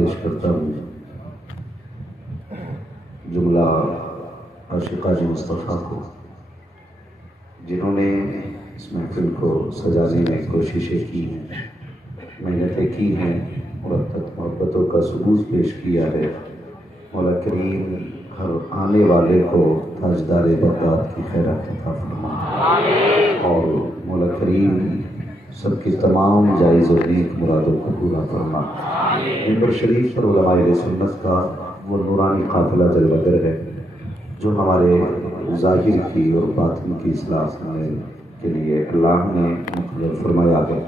پیش کرتا ہوں جملہ عاشقاں مصطفیٰ کو، جنہوں نے اس محفل کو سجانے میں کوششیں کی ہیں، محنتیں کی ہیں، محبتوں کا ثبوت پیش کیا ہے۔ مولا کریم ہر آنے والے کو تاجدار بغداد کی خیرات عطا فرمائے، اور مولا کریم سب کی تمام جائز و نیک مرادوں کو پورا فرمائے۔ ممبر شریف پر علماء اہل سنت کا وہ نورانی قافلہ جلوہ گر ہے جو ہمارے ظاہر کی اور باطن کی اصلاح کرنے کے لیے اللہ نے مقرر فرمایا ہے۔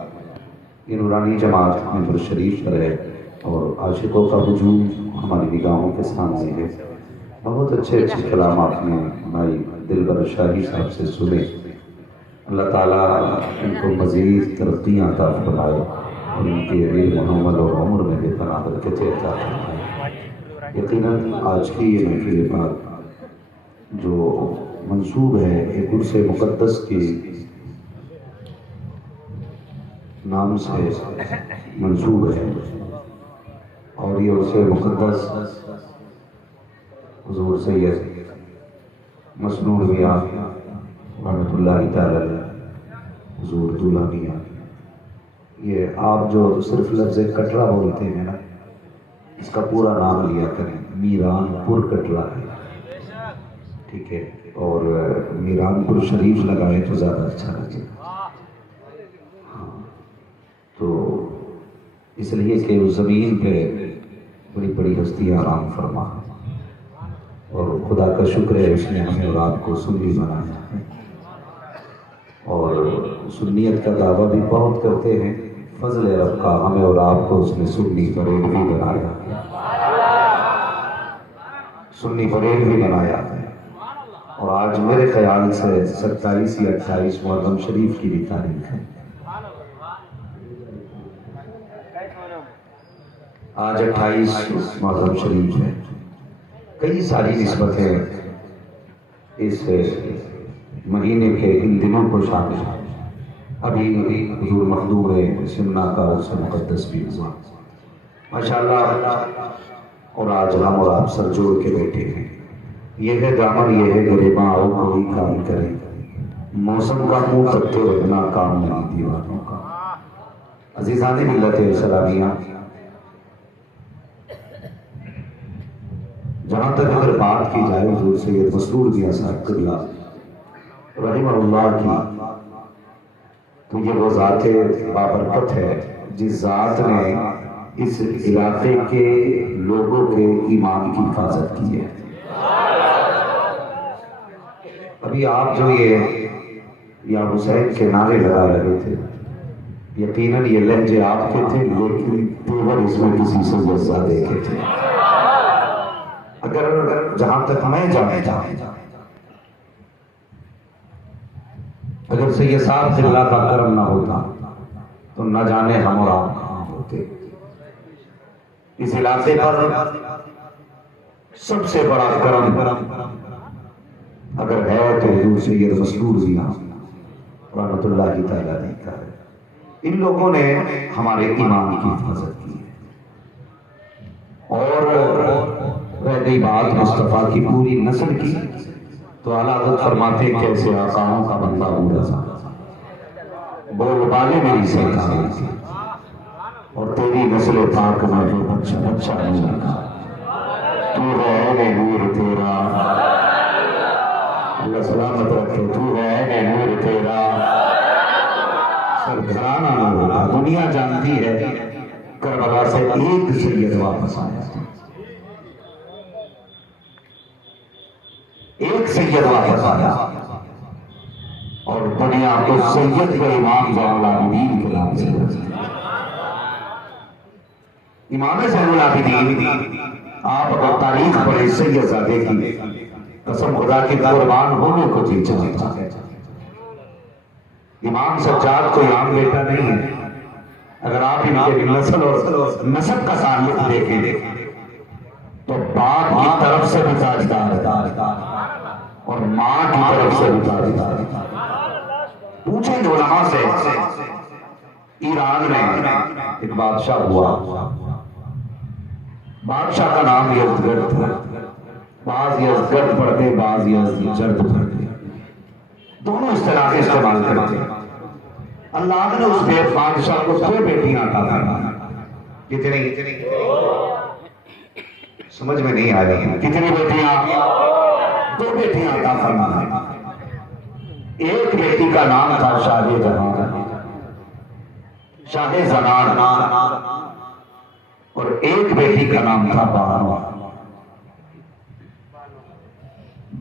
یہ نورانی جماعت ممبر شریف پر ہے اور عاشقوں کا ہجوم ہماری نگاہوں کے سامنے ہے۔ بہت اچھے اچھے کلام آپ نے بھائی دلبر شاہی صاحب سے سنے۔ اللہ تعالیٰ ان کو مزید ترقیاں عطا فرمائے اور ان کے علم عمل اور عمر میں بے پناہ برکتیں عطا فرمائے۔ یقیناً آج کی یہ محفل پاک جو منسوب ہے ایک عرس مقدس کی نام سے منسوب ہے، اور یہ عرس مقدس حضور سید مسنون میاں رحمۃ اللہ تعالی حضور دولہ میاں، یہ آپ جو صرف لفظ کٹرا بولتے ہیں نا، اس کا پورا نام لیا کریں، میران پور کٹرا ہے، ٹھیک ہے، اور میران پور شریف لگائے تو زیادہ اچھا لگے گا۔ تو اس لیے کہ اس زمین پہ بڑی بڑی ہستیاں آرام فرما، اور خدا کا شکر ہے اس نے ہمیں اور آپ کو سنی بنایا ہے، اور سنیت کا دعویٰ بھی بہت کرتے ہیں۔ فضل رب کا ہمیں اور آپ کو اس نے سنی بریلوی بنایا ہے، سنی بریلوی بنایا ہے، اور آج میرے خیال سے 27 یا 28 محرم شریف کی بھی تاریخ ہے۔ آج 28 محرم شریف ہے۔ کئی ساری نسبتیں اس مہینے کے ان دنوں کو شامل ہیں۔ ابھی حضور مخدوم سمنا کا عرس مقدس بھی ہوا ماشاءاللہ، اور آج ہم اور آپ سر جوڑ کے بیٹھے ہیں۔ یہ ہے دامن، یہ ہے گریباں، آؤ کوئی کام کرے، موسم کا منہ تکتے رہنا کام نہیں دیوانوں کا۔ عزیزان ملت اسلامیہ، جہاں تک اگر بات کی جائے حضور سید مسرور میاں صاحب قبلہ رحمہ اللہ کی، تو یہ وہ ذات بابرکت ہے جس ذات نے اس علاقے کے لوگوں کے ایمان کی حفاظت کی ہے۔ ابھی آپ جو یہ یا حسین کے نعرے لگا رہے تھے، یقیناً یہ لہجے آپ کے تھے، لیکن تیور اس میں کسی سے زیادہ کے تھے۔ اگر جہاں تک میں جانتا ہوں، اگر سید صاحب سے اللہ کا کرم نہ ہوتا تو نہ جانے ہم اور آپ کہاں ہوتے۔ اس علاقے پر سب سے بڑا کرم اگر ہے تو حضور سید مسرور میاں رحمۃ اللہ تعالی علیہ کا ہے۔ ان لوگوں نے ہمارے ایمان کی حفاظت کی ہے، اور رہ گئی بات مصطفیٰ کی پوری نسل کی، تو اعلیٰ حضرت فرماتے ہیں کیسے آقاؤں کا بندہ بولا تھا، بول بالے میری سرکار تھی، اور تیری نسل پاک میں جو بچہ بچہ نہیں رکھا، تو ہے نور تیرا، اللہ سلامت رکھے، تو ہے نور تیرا، سرگھرانہ نہ ہوگا۔ دنیا جانتی ہے کربلا سے ایک سید واپس آیا تھا، ایک سید واپس آیا، اور دنیا کو سید کے امام زین العابدین کے نام سے امام زین العابدین۔ آپ اگر تاریخ پڑھیں سید زادے کی، قسم خدا کی قربان ہونے کو جی چاہتا ہے۔ امام سجاد کوئی عام بیٹا نہیں ہے۔ اگر آپ ان کے نسل اور نسب کا تعلق دیکھیں تو باپ کی طرف سے بھی تاجدار اور ماں کی طرف سے بھی تاجدار۔ پوچھیں جو علماء سے، ایران میں ایک بادشاہ ہوا، بادشاہ کا نام یزدگرد تھا. بعض یزدگرد پڑھتے، بعض یزدجرد پڑھتے، دونوں اصطلاح استعمال کرتے. اللہ نے اس بادشاہ کو 2 بیٹیاں عطا فرمائیں. کتنی؟ سمجھ میں نہیں آ رہی. کتنی بیٹیاں؟ 2 بیٹیاں عطا فرمائیں. ایک بیٹی کا نام تھا شاہ جہاں، شاہ زنان، اور ایک بیٹی کا نام تھا بانو.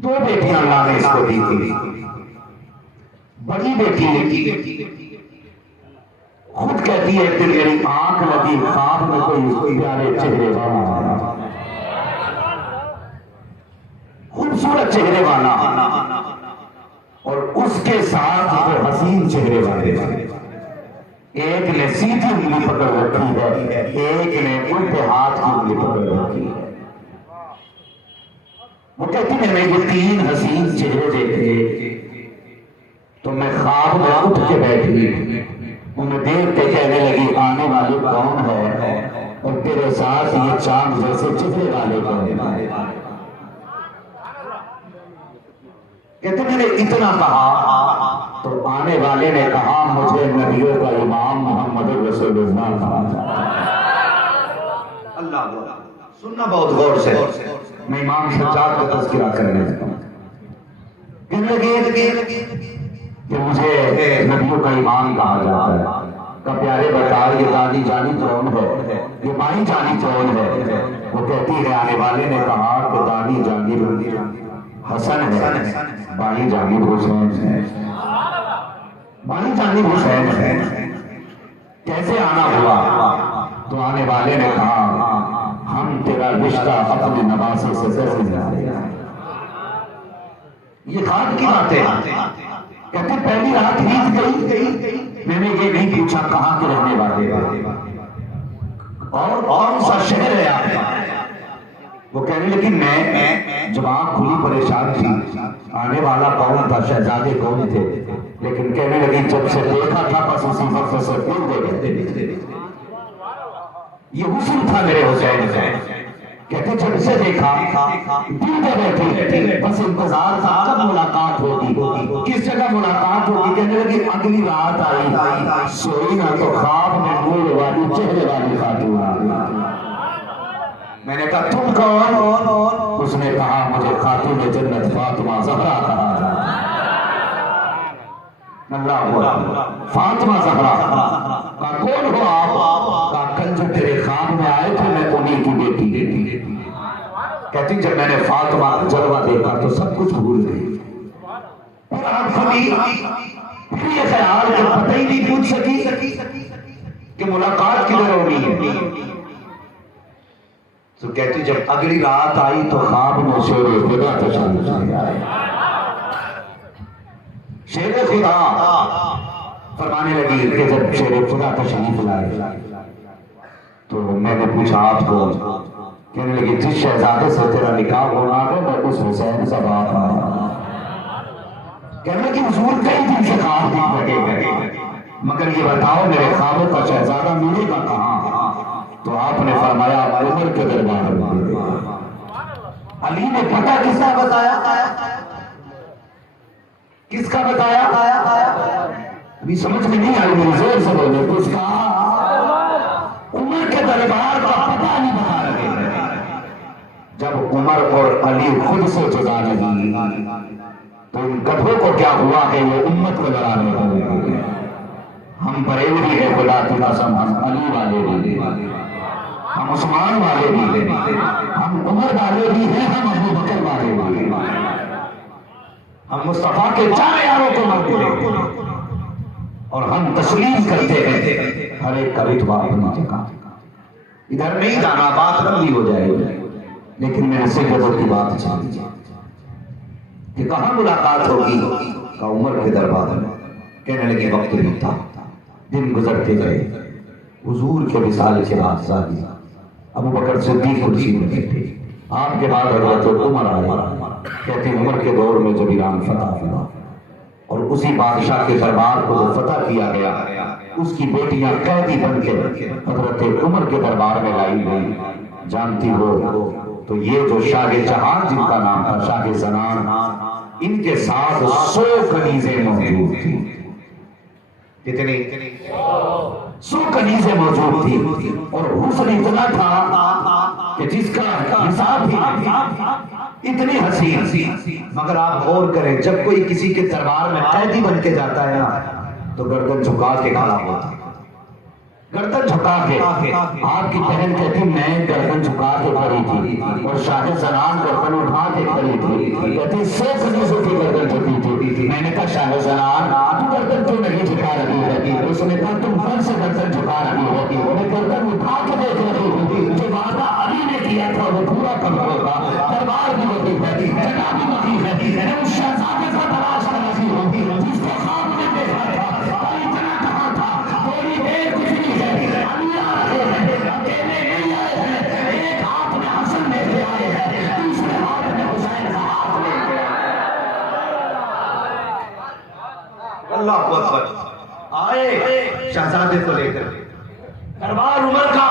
2 بیٹیاں اللہ نے اس کو دی تھی. بڑی بیٹی خود کہتی ہے کہ میری آنکھ لگی خواب میں کوئی پیارے چہرے والا آیا، خوبصورت چہرے والا، اور اس کے ساتھ وہ حسین چہرے والے تھے. ایک نے سیدھی انگلی پکڑ رکھی ہے، ایک نے الٹے ہاتھ کی انگلی پکڑ رکھی ہے. وہ کہتی میں نے یہ 3 حسین چہرے دیکھے تو میں خواب میں اٹھ کے بیٹھی، انہیں دیکھ کے کہنے لگی آنے والے کون ہے، اور تیرے ساتھ یہ چاند جیسے چہرے والے کون ہے. کہتے میں نے اتنا کہا تو آنے والے نے کہا مجھے نبیوں کا امام محمد رسول اللہ کہا جاتا ہے. اللہ سننا بہت غور سے. میں امام سجاد کا تذکرہ کرنے لگا. کہنے لگی کہ مجھے نبیوں کا امام کہا جاتا ہے. کہ پیارے بتا یہ دادی جانی کون ہے، یہ مائی جانی کون ہے. وہ کہتی ہے آنے والے نے کہا کہ دادی جانی حسن ہے، بانی جانب حسین ہے. بانی جانب حسین ہے. کیسے آنا ہوا؟ تو آنے والے نے کہا ہم تیرا رشتہ اپنے نواسے سے کیسے جائے. یہ خواب کی بات ہے. کہتے پہلی رات عید گئی، میں نے یہ نہیں پوچھا کہاں کے رہنے والے اور کون سا شہر ہے آپ کا. وہ کہنے لگی میں جب آنکھ کھلی پریشان تھی آنے والا کون تھا، شہزادے کون تھے. لیکن کہنے لگی جب سے دیکھا تھا بس اسی وقت سے پھول دے گئے. یہ حسن تھا میرے حسین کا. کہتے جب سے دیکھا دل پہ بیٹھے بس انتظار تھا کب ملاقات ہوگی، کس جگہ ملاقات ہوگی. کہنے لگی اگلی رات آئی، سوئی نہ تو خواب میں نور والی چہرے والی خاتون آ گئی. میں نے کہا تم کون؟ اس نے کہا مجھے خاتون جنت فاطمہ زہرا کہا جاتا ہے. اللہ فاطمہ زہرا. کہا کون ہو آپ؟ کہا کل جب تیرے خواب میں آئے تھے میں انہی کی بیٹی. کہتی جب میں نے فاطمہ جلوہ دیکھا تو سب کچھ بھول گئی. اور آپ کھلی پھر یہ خیال کہ پتہ ہی نہیں پوچھ سکی کہ ملاقات کدھر ہونی ہے. تو کہتی جب اگلی رات آئی تو خواب میں شیر خدا تشریف لے آئے. شیر خدا فرمانے لگی کہ جب شیر خدا تشریف لائے تو میں نے پوچھا آپ کو. کہنے لگی جس شہزادے سے تیرا نکاح ہونا ہے میں اس حسین سے بات آیا. کہنے لگی حضور کئی دن سے خواب دیکھ لگے گئے مگر یہ بتاؤ میرے خوابوں کا شہزادہ ملے گا کہاں؟ تو آپ نے فرمایا عمر کے دربار میں. علی نے پتہ کس کا بتایا؟ کس کا بتایا؟ ابھی سمجھ میں نہیں آئی، میری زور سے بولے. تو اس کا عمر کے دربار کا پتہ نہیں بتا رہے. جب عمر اور علی خود سے جدا نہیں تو ان گدھوں کو کیا ہوا کہ وہ امت کو لڑانے لگے. ہم بریلوی ہے خدا کی قسم، ہم علی والے بھی، ہم عثمان والے بھی، ہم عمر والے بھی ہیں، ہم ابو بکر والے بھی، ہم مصطفیٰ کے 4 یاروں کو مانتے ہیں اور ہم تسلیم کرتے ہیں ہر ایک کا رتبہ اپنی جگہ. ادھر نہیں جانا، بات لمبی ہو جائے گی. لیکن میں سے جب کی بات چاہتی کہ کہاں ملاقات ہوگی؟ کہ عمر کے دربار میں. کہنے لگی وقت بیتا، دن گزرتے گئے، حضور کے وصال کے بعد ظاہر ابو بکر صدیق کرسی میں بیٹھے. آپ کے بعد حضرت عمر آئے. کہتے عمر کے دور میں جب ایران فتح ہوا اور اسی بادشاہ کے دربار کو جو فتح کیا گیا اس کی بیٹیاں قیدی بن کے حضرت عمر کے دربار میں لائی گئی. جانتی ہو تو یہ جو شاہ جہاں جن کا نام تھا شاہ زنان، ان کے ساتھ 100 کنیزیں موجود تھی. کتنی؟ 100 کنیزیں موجود تھی. اور حسن اتنا تھا کہ جس کا حساب ہی نہیں، اتنی حسین. مگر آپ غور کریں، جب کوئی کسی کے دربار میں قیدی بن کے جاتا ہے نا تو گردن جھکا کے کھڑا ہوتا ہے. گردن جھکا کے. آپ کی بہن کہتی میں گردن جھکا کے کھڑی تھی اور شاہ زنان گردن اٹھا کے کھڑی تھی. کہتی 100 کنیزوں کی گردن جھکی تھی. میں نے کہا شاہ زنان تو گردن کیوں نہیں جھکا رہی ہے؟ اس نے کہا تم من سے گردن جھکا رہی ہو، میں گردن اٹھا کے دیکھ رہی ہوں. جو وعدہ علی نے کیا تھا وہ پورا کرنا ہوگا. دربار بھی وہی ہے، جگہ بھی وہی ہے. میں اس شہزادے کو تلاش کر رہی ہوں جس کو خواب میں دیکھا تھا. علی اتنا کہا تھا تھوڑی دیر گزری ہے، علی آ رہے ہیں، اکیلے نہیں آئے ہیں. ایک ہاتھ میں حسن لے کے آئے ہیں، دوسرے ہاتھ میں حسین کا ہاتھ لے کے آئے. اللہ اکبر. آئے شہزادے کو لے کر دربار عمر کا،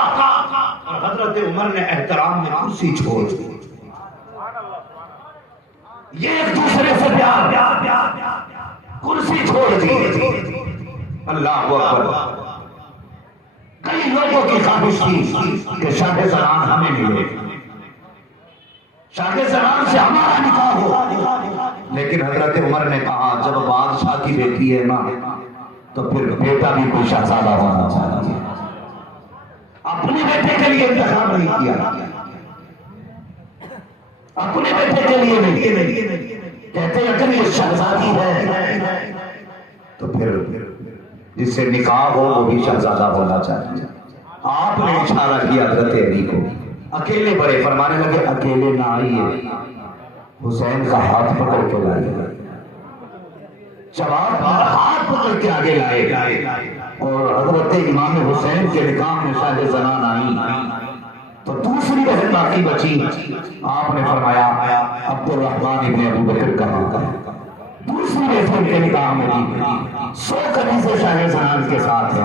اور حضرت عمر نے احترام میں کرسی چھوڑ دی. یہ ایک دوسرے سے پیار، کرسی چھوڑ دی. اللہ اکبر. کئی لوگوں کی خواہش تھی کہ شاہ زنان ہمیں ملے، شاہ زنان سے ہمارا نکاح ہو. لیکن حضرت عمر نے کہا جب بادشاہ کی بیٹی ہے نا تو پھر بیٹا بھی کوئی شہزادہ ہونا چاہیے. اپنے بیٹے کے لیے انتخاب نہیں کیا، اپنے بیٹے کے لیے نہیں. کہتے اگر یہ شہزادی ہے تو پھر جس سے نکاح ہو وہ بھی شہزادہ ہونا چاہیے. آپ نے اشارہ کیا حضرت علی کو، اکیلے بڑے. فرمانے لگے اکیلے نہ آئیے، حسین کا ہاتھ پکڑ کے لائے. جواب ہاتھ پکڑ کے آگے لائے. اور حضرت امام حسین کے نکاح میں شاہ زنان آئی تو دوسری بہن باقی بچی. آپ نے فرمایا عبد الرحمن ابن ابو بکر کا ہوتا ہے. دوسری بہن کے نکاح میں دی. 100 کنیزیں شاہ زنان کے ساتھ ہیں.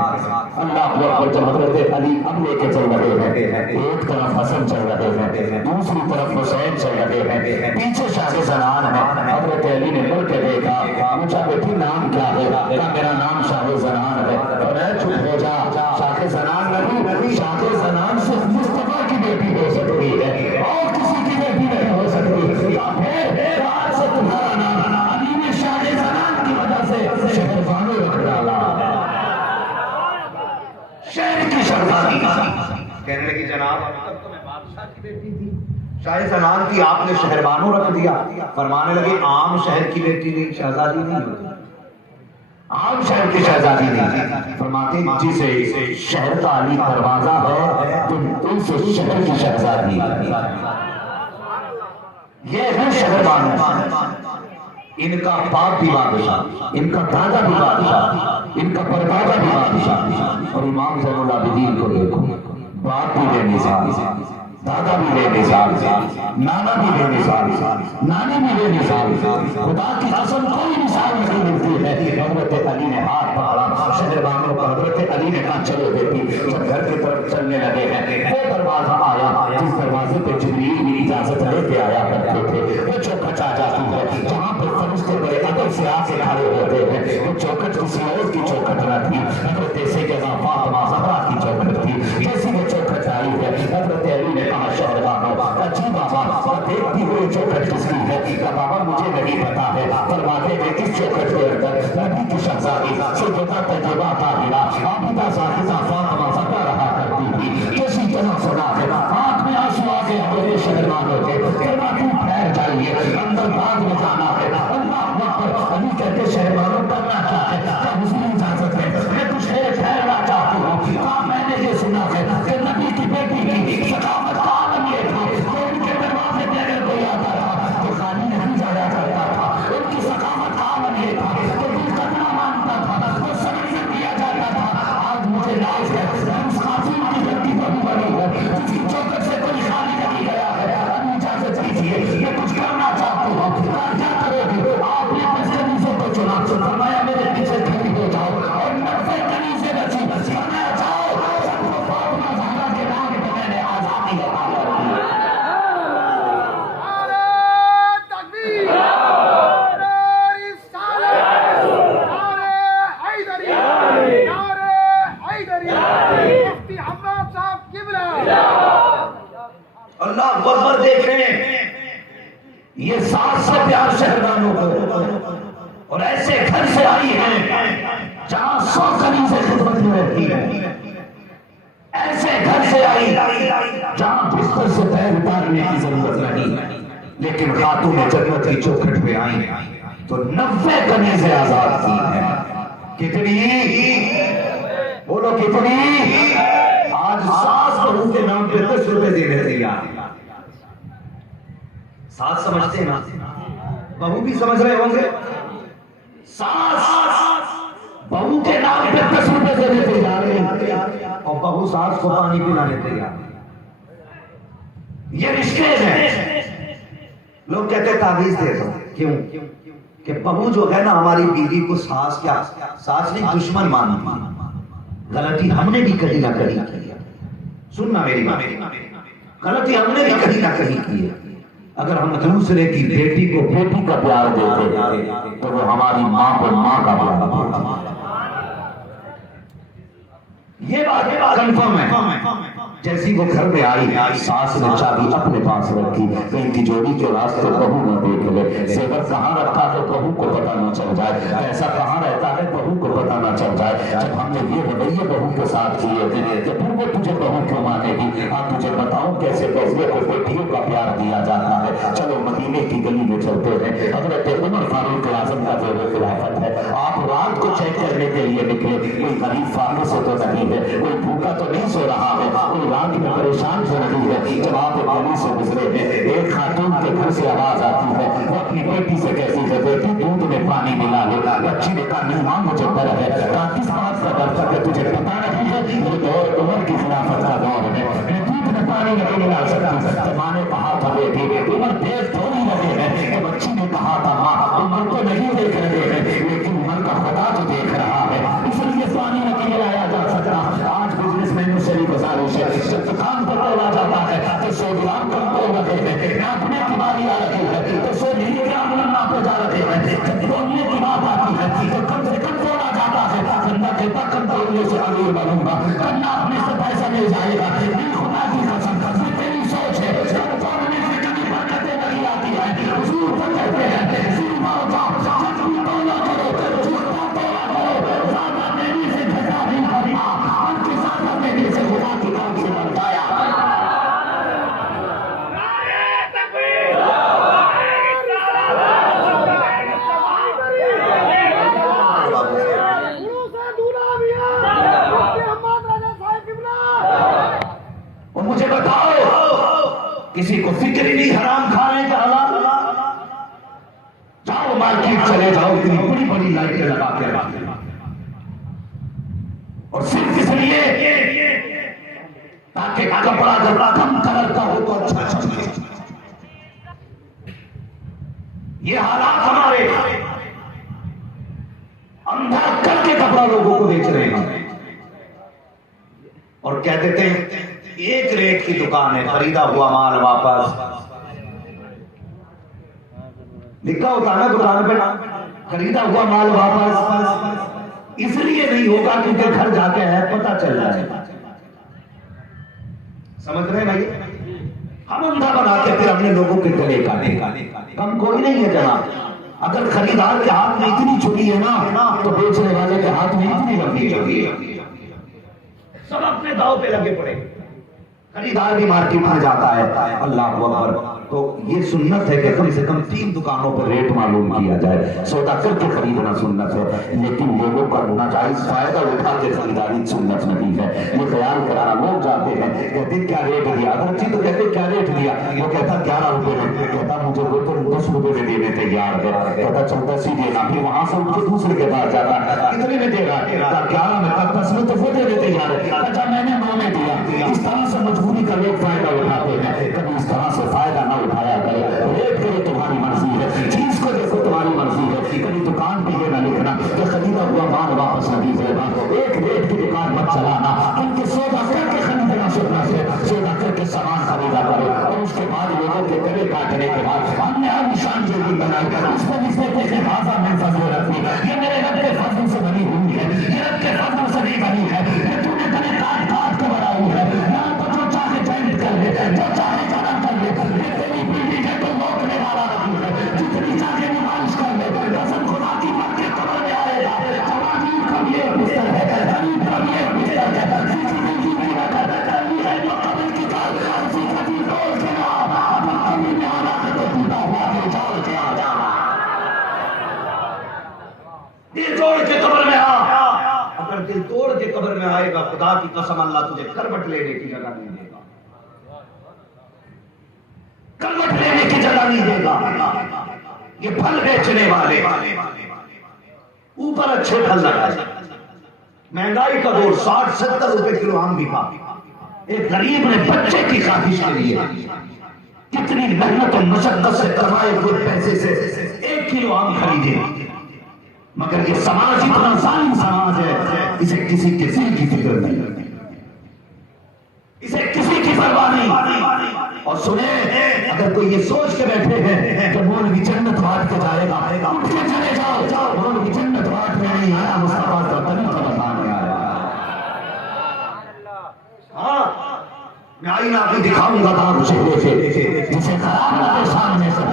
اللہ اکبر. جب حضرت علی اب لے کے چل رہے ہیں، ایک طرف حسن چل رہے ہیں، دوسری طرف حسین چل رہے ہیں، پیچھے شاہ زنان ہے. حضرت علی نے مڑ کے دیکھا، پوچھا بیٹی نام کیا ہے؟ کہا میرا نام شاہ زنان ہے. اور چپ ہو جا، شاہ زنان نہیں، شاہ زنان صرف مصطفیٰ کی بیٹی ہو سکتی ہے اور کسی کی بیٹی نہیں ہو سکتی. پھر آج سے تمہارا نام علی نے شاہ زنان کی وجہ سے شہر بانو رکھ ڈالا. شہر کی شہزادی کہنے لگی جناب اب تو میں بادشاہ کی بیٹی تھی، شاہ زنان کی آپ نے شہر بانو رکھ دیا. فرمانے لگے عام شہر کی بیٹی نہیں، شہزادی نہیں ہوتی، عام شہر کی شہزادی نہیں. فرماتے جسے شہر کا علی دروازہ ہے تو ان سے شہر کی شہزادی. یہ ہے شہر بانو. ان کا باپ بھی بادشاہ، ان کا دادا بھی بادشاہ، ان کا پردادا بھی بادشاہ. اور امام زین العابدین کو دیکھو، باپ بھی بے مثال، دادا بھی بے مثال، نانا بھی بے مثال، نانی بھی بے مثال. خدا کی قسم کوئی مثال نہیں ملتی ہے. حضرت علی نے ہاتھ پکڑا شہر بانو کا. حضرت علی نے کہا چلو بیٹی. جب گھر کی طرف چلنے لگے ہیں وہ دروازہ آیا جس دروازے پہ جبریل بھی اجازت لے کے آیا کرتے تھے. وہ چوکھٹ آ جاتی ہے جہاں پہ فرشتے بڑے ادب سے آ کے کھڑے ہوتے ہیں. وہ چوکھٹ کسی اور کی چوکھٹ نہ تھی، حضرت سیدہ فاطمہ زہرا کی چوکھٹ تھی. جیسی وہ چوکھٹ آئی ہے حضرت علی نے کہا شہر بانو جی بابا اور دیکھتی ہوئی چوکھٹ کس کی ہے؟ کہ بابا مجھے نہیں پتا ہے. فرماتے ہیں اس چوکھٹ کے اندر نبی کی شہزادی سیدہ طیبہ طاہرہ عابدہ زاہدہ فاطمہ زہرا رہا کرتی تھی. کیسی طرح سنا ہے، آنکھ میں آنسو آ گئے میرے شہر بانو کے. فرماتی ٹھہر جائیے، اندر بعد میں جانا ہے. اللہ اکبر. علی کہتے شہر بانو کرنا چاہے کیا حضور اجازت ہے؟ میں کچھ ٹھہرنا چاہتی ہوں. کہا میں نے یہ سنا ہے کہ نبی کی بیٹی کی ثقافت کا عالم یہ تھا کہ ان کے دروازے پہ اگر کوئی آتا تھا تو خالی نہیں جایا کرتا تھا. ان کی ثقافت کا عالم یہ تھا کہ دل کا نہ مانتا تھا تو سمجھ دیا جاتا تھا. آج مجھے ناز اور ایسے گھر سے آئی ہیں جہاں 100 کنیزیں خدمت میں رہتی ہیں، ایسے گھر سے آئی جہاں بستر سے پیر اتارنے کی ضرورت نہیں، لیکن خاتون جنت کی چوکھٹ پہ آئی تو 90 کنیزیں آزاد کی ہیں۔ کتنی؟ بولو کتنی؟ آج ساس بہو کے نام پہ 10 روپے دینے تیار۔ ساس سمجھتے ہیں نا، بہو بھی سمجھ رہے ہوں گے، ساس بہو کے نام پہ 10 روپے دینے تیار ہے، اور بہو ساس کو پانی پلانے تیار۔ یہ رشتے ہیں۔ لوگ کہتے ہیں تعویذ دے دو، کیوں؟ کہ بہو جو ہے نا ہماری بیوی کو ساس کیا، ساس نہیں دشمن مانتی۔ غلطی ہم نے بھی کہیں نہ کہیں کی ہے، سننا میری بات، غلطی ہم نے بھی کہیں نہ کہیں کی ہے۔ اگر ہم دوسرے کی بیٹی کو بیٹی کا پیار دیتے تو وہ ہماری ماں کو ماں کا پیار دیتے۔ یہ بات کنفرم ہے۔ جیسی وہ گھر میں آئی، ساس نے چابی اپنے پاس رکھی، کہیں تجوری کے راستے بہو نہ دیکھ لے، زیور کہاں رکھا ہے بہو کو پتہ نہ چل جائے، پیسہ کہاں رہتا ہے بہو کو پتہ نہ چل جائے۔ جب ہم نے یہ رویے بہو کے ساتھ کیے تھے کہ پھر وہ تجھے بہو کیوں مانے گی؟ آپ تجھے بتاؤں کیسے بہویں کو بیٹیوں کا پیار دیا جاتا ہے۔ چلو مدینے کی گلی میں چلتے ہیں، حضرت عمر فاروق اعظم کا جو خلافت ہے، آپ رات کو چیک کرنے کے لیے نکلے، کوئی غریب فاقے سے تو نہیں ہے، کوئی بھوکا تو نہیں سو رہا ہے، کوئی رات میں پریشان تو نہیں ہے۔ جب آپ گلی سے گزرے ہیں، ایک خاتون کے گھر سے آواز آتی ہے، وہ اپنی بیٹی سے کہتی ہے بیٹی دودھ میں پانی ملا لو۔ بچی نے کہا نہیں ماں مجھے ڈر ہے۔ کہا کس بات کا ڈر تھا کہ تجھے پتا نہیں ہے یہ دور عمر کی خلافت کا دور ہے، میں دودھ میں پانی نہیں ملا سکتی۔ ماں نے کہا تھا بیٹی عمر دیکھ تھوڑی رہے ہیں کہ بچی نے کہا تھا ماں عمر کو نہیں دیکھ رہے ہیں لیکن عمر کا خدا تو دیکھ رہا ہے، اس لیے پانی نہیں ملایا جا سکتا۔ آج بزنس مینوں سے بھی گزارش ہے، جب دکان پر تولا جاتا ہے تو 100 گرام کم تول رہے ہیں، ناپنے کی باری آ رہی ہے تو 100 ملی گرام ناپے جا رہے ہیں، جب تولنے کی بات آتی ہے تو کم سے کم تولا جاتا ہے۔ بندہ کہتا کم تولنے سے امیر بنوں گا، کم ناپنے سے پیسہ مل جائے گا۔ دل خدا کی قسم، یہ تیری سوچ ہے، کم تولنے سے کبھی برکتیں نہیں آتی ہیں۔ حضور تو کہتے ہیں ظلم و جور جب بھی تولا کرو، جھوٹا تولا کرو، زیادہ میری سے گھٹا نہیں کرنا، ان کے زیادہ میری سے خدا کی نام سے بتایا۔ اور مجھے بتاؤ کسی کو فکر ہی نہیں حرام کھانے کا حلال؟ جاؤ مارکیٹ چلے جاؤ، اتنی بڑی بڑی لائٹیں لگا کے رکھتے ہیں، اور صرف اس لیے تاکہ کپڑا جب کم کلر کا ہو تو اچھا چمکے۔ یہ حالات ہمارے اندھا کر کے کپڑا لوگوں کو بیچ رہے ہیں، اور کہہ دیتے ہیں ایک ریٹ کی دکان ہے، خریدا ہوا مال واپس، لکھا ہوتا ہے نا دکان پہ خریدا ہوا مال واپس، اس لیے نہیں ہوگا کیونکہ گھر جا کے ہے پتہ چل جائے گا۔ سمجھ رہے ہیں بھائی؟ ہم اندھا بنا کے پھر اپنے لوگوں کے گلے کاٹے، کم کوئی نہیں ہے جناب۔ اگر خریدار کے ہاتھ میں اتنی چھری ہے نا تو بیچنے والے کے ہاتھ میں اتنی لمبی چھری ہے، سب اپنے داؤ پہ لگے پڑے۔ خریدار بھی مارکیٹ میں جاتا ہے، اللہ اکبر، تو یہ سنت ہے کہ کم سے کم 3 دکانوں پر ریٹ معلوم کیا جائے، سودا کر کے خریدنا سنت ہے، لیکن لوگوں کا ناجائز فائدہ اٹھا کے خریداری سنت نہیں ہے۔ یہ خیال کرانا، لوگ جاتے ہیں کہتے کیا ریٹ دیا، اگر اچھی تو کہتے کیا ریٹ دیا، وہ کہتا 11 روپے میں، کہتا مجھے وہ تو 10 روپے میں دینے تیار ہے، کہتا چل 10 ہی دینا، پھر وہاں سے ان دوسرے کے پاس جاتا کتنے میں دے رہا ہے، 11 میں، 10 میں تو وہ دینے تیار ہے، کہتا میں نے 9 میں دیا۔ اس طرح سے مجبوری کا لوگ فائدہ اٹھاتے ہیں، کبھی اس طرح سے فائدہ نہ اٹھایا کرے۔ ریٹ کرے تمہاری مرضی ہے، چیز کو دیکھو تمہاری مرضی ہے، کبھی دکان پہ یہ نہ لکھنا کہ خریدا ہوا مال واپس نہیں دے گا، ایک ریٹ کی دکان مت چلانا، کیونکہ سودا کر کے خریدنا سننا سے، سودا کر کے سامان خریدا کرو، اور اس کے بعد لوگوں کے گلے کاٹنے کے بعد ہم نے ہر نشان جو بھی بنائی اس کو جس نے دیکھے بازا میں فضل رکھی، یہ میرے رب کے فضل سے بنی ہوئی ہے، یہ رب کے فضل سے نہیں بنی ہے، یہ تو نے گلے کاٹ کاٹ کے بنائی ہے، یہاں تو جو چاہے پینٹ کر لے، دل توڑ کے قبر میں آ. اگر دل توڑ کے قبر میں آئے گا خدا کی قسم اللہ تجھے کروٹ لینے کی جگہ نہیں دے گا. کروٹ لینے کی جگہ نہیں دے گا. یہ پھل بیچنے والے اوپر اچھے پھل لگائے. مہنگائی کا دور 60-70 روپے کلو آم بکا. ایک غریب نے بچے کی خواہش کے لیے کتنی محنت اور مشقت سے کمائے ہوئے پیسے سے 1 کلو آم خریدے. مگر یہ سماج اتنا ظالم سماج ہے اسے کسی کے دل کی فکر نہیں, اسے کسی کی پرواہ نہیں. اور سنیں اگر کوئی یہ سوچ کے بیٹھے ہیں کہ مولوی جنت بانٹ کے جائے گا, اٹھ کے چلے جاؤ. مولوی جنت بانٹ میں نہیں آیا, مصطفیٰ کا طریقہ بتانے آیا. ہاں میں آئینہ بھی دکھاؤں گا دار چہرے سے جسے خراب نہ سامنے سے.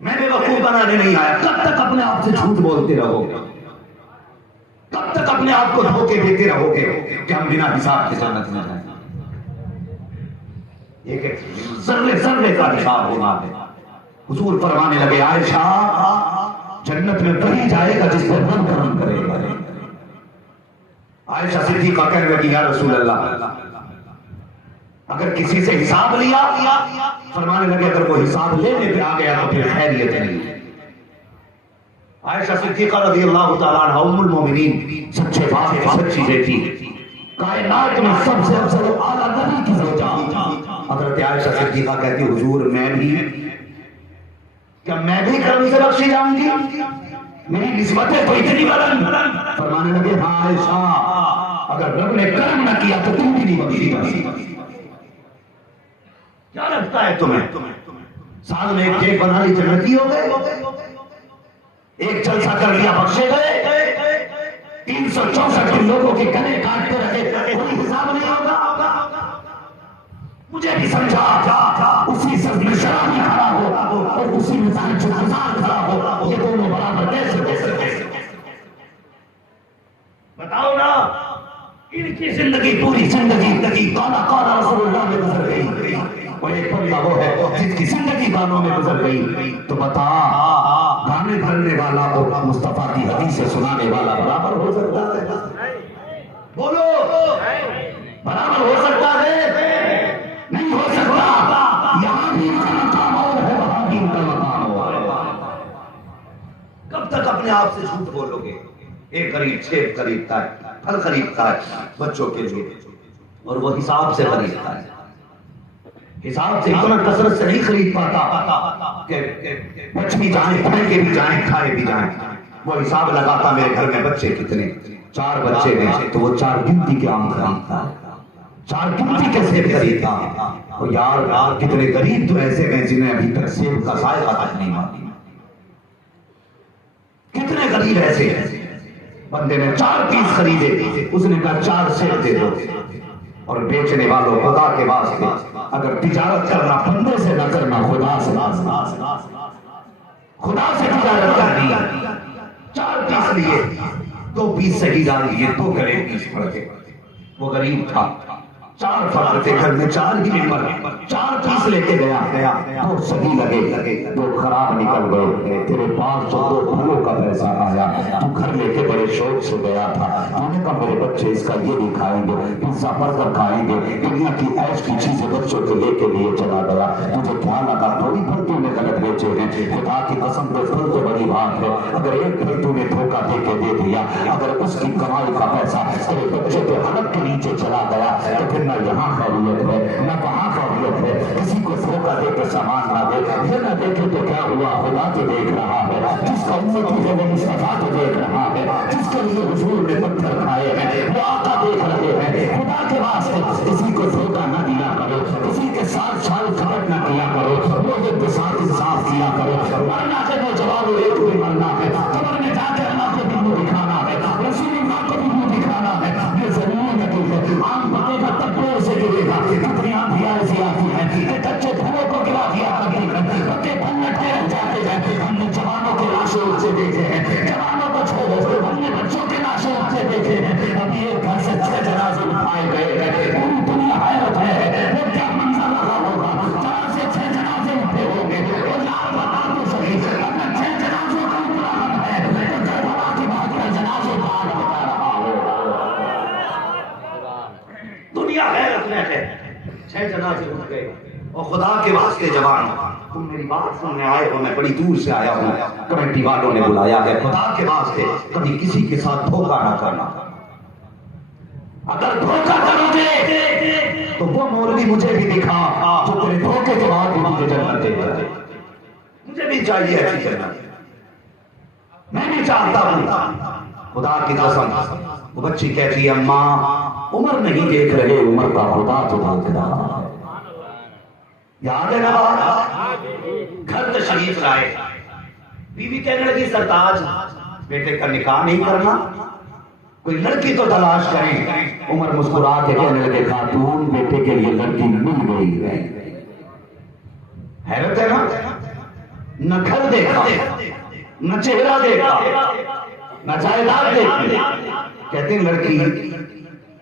میں بے وقوف بنانے نہیں آیا. کب تک اپنے آپ سے جھوٹ بولتے رہو گے, کب تک اپنے آپ کو دھوکے دیتے رہو گے کہ ہم بنا حساب کے جنت میں جائیں. ایک ذرے ذرے کا حساب ہونا ہے. حضور فرمانے لگے عائشہ جنت میں وہی جائے گا جس پر رب کرم کرے گا. عائشہ صدیقہ کہنے لگی یا رسول اللہ اگر کسی سے حساب لیا, فرمانے لگے اگر وہ حساب لینے پہ آ گیا تو پھر خیریت نہیں. عائشہ صدیقہ رضی اللہ تعالیٰ عنہ ام المومنین سچے باپ سچ چیزیں تھی. کائنات میں سب سے افضل اعلیٰ نبی کی زوجہ حضرت عائشہ صدیقہ کہتی حضور میں بھی کیا میں بھی کرم سے بخشی جاؤں گی, میری نسبتیں تو اتنی بلند. فرمانے لگے ہاں عائشہ اگر رب نے کرم نہ کیا تو تم بھی نہیں بخشی جاؤں. کیا لگتا ہے تمہیں سال میں ایک کیک بنا لی جنتی ہو گئے, ایک جلسہ کر لیا بخشے گئے, 364 لوگوں کے گلے کاٹتے رہے کوئی حساب نہیں ہوگا. مجھے بھی سمجھا اسی سب میں شرابی کھڑا ہو اور اسی میں گزار کھڑا ہو, یہ دونوں برابر کیسے ہو سکتے؟ بتاؤ نا. ان کی زندگی پوری زندگی کالا کالا رسول اللہ میں گزر گئی. وہ ایک بندہ وہ ہے جس کی زندگی گانوں میں گزر گئی. تو بتا گانے بھرنے والا اور مصطفیٰ کی حدیثیں سنانے والا برابر ہو سکتا ہے؟ بولو برابر ہو سکتا ہے؟ نہیں ہو سکتا. یہاں بھی ان کا مقام اور ہے, وہاں بھی ان کا مقام اور ہے. کب تک اپنے آپ سے جھوٹ بولو گے؟ ایک غریب سیب خریدتا ہے, پھل خریدتا ہے بچوں کے لیے اور وہ حساب سے خریدتا ہے. حساب سے اتنا کثرت سے نہیں خرید پاتا کہ بچ بھی جائیں, پھینکے بھی جائیں, کھائے بھی جائیں. وہ حساب لگاتا میرے گھر میں بچے کتنے, 4 بچے ہیں تو وہ 4 گنتی کے آم خریدتا ہے, 4 گنتی کے سیب خریدتا ہے. یار کتنے غریب تو ایسے ہیں جنہیں ابھی تک سیب کا ذائقہ تک نہیں مانتی. کتنے غریب ایسے ہیں. بندے نے 4 پیس خریدے, اس نے کہا 4 سیب دے دو. اور بیچنے والوں خدا کے واسطے اگر تجارت کرنا بندے سے نہ کرنا خدا سے تجارت کرنی. 4 پیس لیے, 2 پیس صحیح ڈال دیے, 2 گلے پیس پڑ گئے. وہ غریب تھا, 4 فرد تھے گھر میں, 4 ہی ممبر, 4 پیس لے کے گیا. 2 صحیح لگے, 2 خراب نکل گئے. تیرے پاس جو 2 پھلوں کا پیسہ آیا تو گھر لے کے بڑے شوق سے گیا تھا. تو نے کہا میرے بچے اس کا یہ نہیں کھائیں گے, پیزا برگر کھائیں گے, دنیا کی عیش کی چیزیں بچوں کے لے کے لیے چلا گیا. مجھے کیا لگا تھوڑی بھر تو نے غلط بیچے ہیں. خدا کی قسم پہ پھل تو بڑی بات ہے. اگر ایک پھل تو نے دھوکہ دے کے دے دیا, اگر اس کی کمائی کا پیسہ تیرے بچے کے حلق کے نیچے چلا گیا تو پھر نہ یہاں خیریت ہے نہ وہاں خیریت ہے. کسی کو دھوکہ دے کے سامان نہ دے, یہ نہ دیکھے تو کیا ہوا, خدا تو دیکھ رہا ہے. جس کا امتی ہے وہ مصطفیٰ تو دیکھ رہا ہے. جس کے لیے حضور نے پتھر کھائے ہیں وہ آقا دیکھ رہے ہیں. خدا کے واسطے کسی کو دھوکہ نہ دیا کرو, کسی کے ساتھ چھال کپٹ نہ کیا کرو, لوگوں کے ساتھ انصاف کیا کرو. مرنا کے نوجوانوں ایک بھی مرنا ہے, قبر میں جا کے اللہ کو بھی منہ دکھانا ہے, رسول اللہ کو بھی منہ دکھانا ہے. یہ ضروری نہیں ہے آم پکے گا تب دور سے گرے گا. کتنی آندھی ایسی آتی ہے کہ کچے پھلوں کو گرا دیا کرتی ہے, پکے پھل لٹکے رہ جاتے ہیں. ہم نے جوانوں کے لاشیں اٹھتے دیکھے ہیں, جوانوں کو چھوڑو, ہم نے بچوں کے لاشیں اٹھتے دیکھے ہیں. ابھی ایک گھر سے 6 جنازے اٹھائے گئے ہیں. پوری دنیا حیرت ہے وہ کیا منظر رہا ہوگا. 4 سے 6 جنازے اٹھے ہوں گے. اور یار بتا تو صحیح جنازے اٹھ گئے. اور خدا کے واسطے جوان تم میری بات سننے آئے ہو, میں بڑی دور سے آیا ہوں, کمیٹی والوں نے بلایا ہے, خدا کے واسطے کبھی کسی کے ساتھ دھوکہ نہ کرنا. اگر دھوکہ کرو گے تو وہ مولوی مجھے بھی دکھا جو تیرے دھوکے کے بعد بھی مجھے جنت دیتا ہے. مجھے بھی چاہیے ایسی جنت, میں بھی چاہتا ہوں. خدا کی قسم وہ بچی کہتی ہے اماں عمر نہیں دیکھ رہے, عمر کا خدا تو دیکھ رہا ہے. یاد ہے نا بات؟ گھر تشریف لائے, بیوی کہنے لگی سرتاج بیٹے کا نکاح نہیں کرنا, کوئی لڑکی تو تلاش کریں. عمر مسکرا کے کہنے لگے خاتون بیٹے کے لیے لڑکی مل گئی ہے. حیرت ہے نا, نہ گھر دیکھا, نہ چہرہ دیکھا, نہ جائیداد دیکھی, کہتے ہیں لڑکی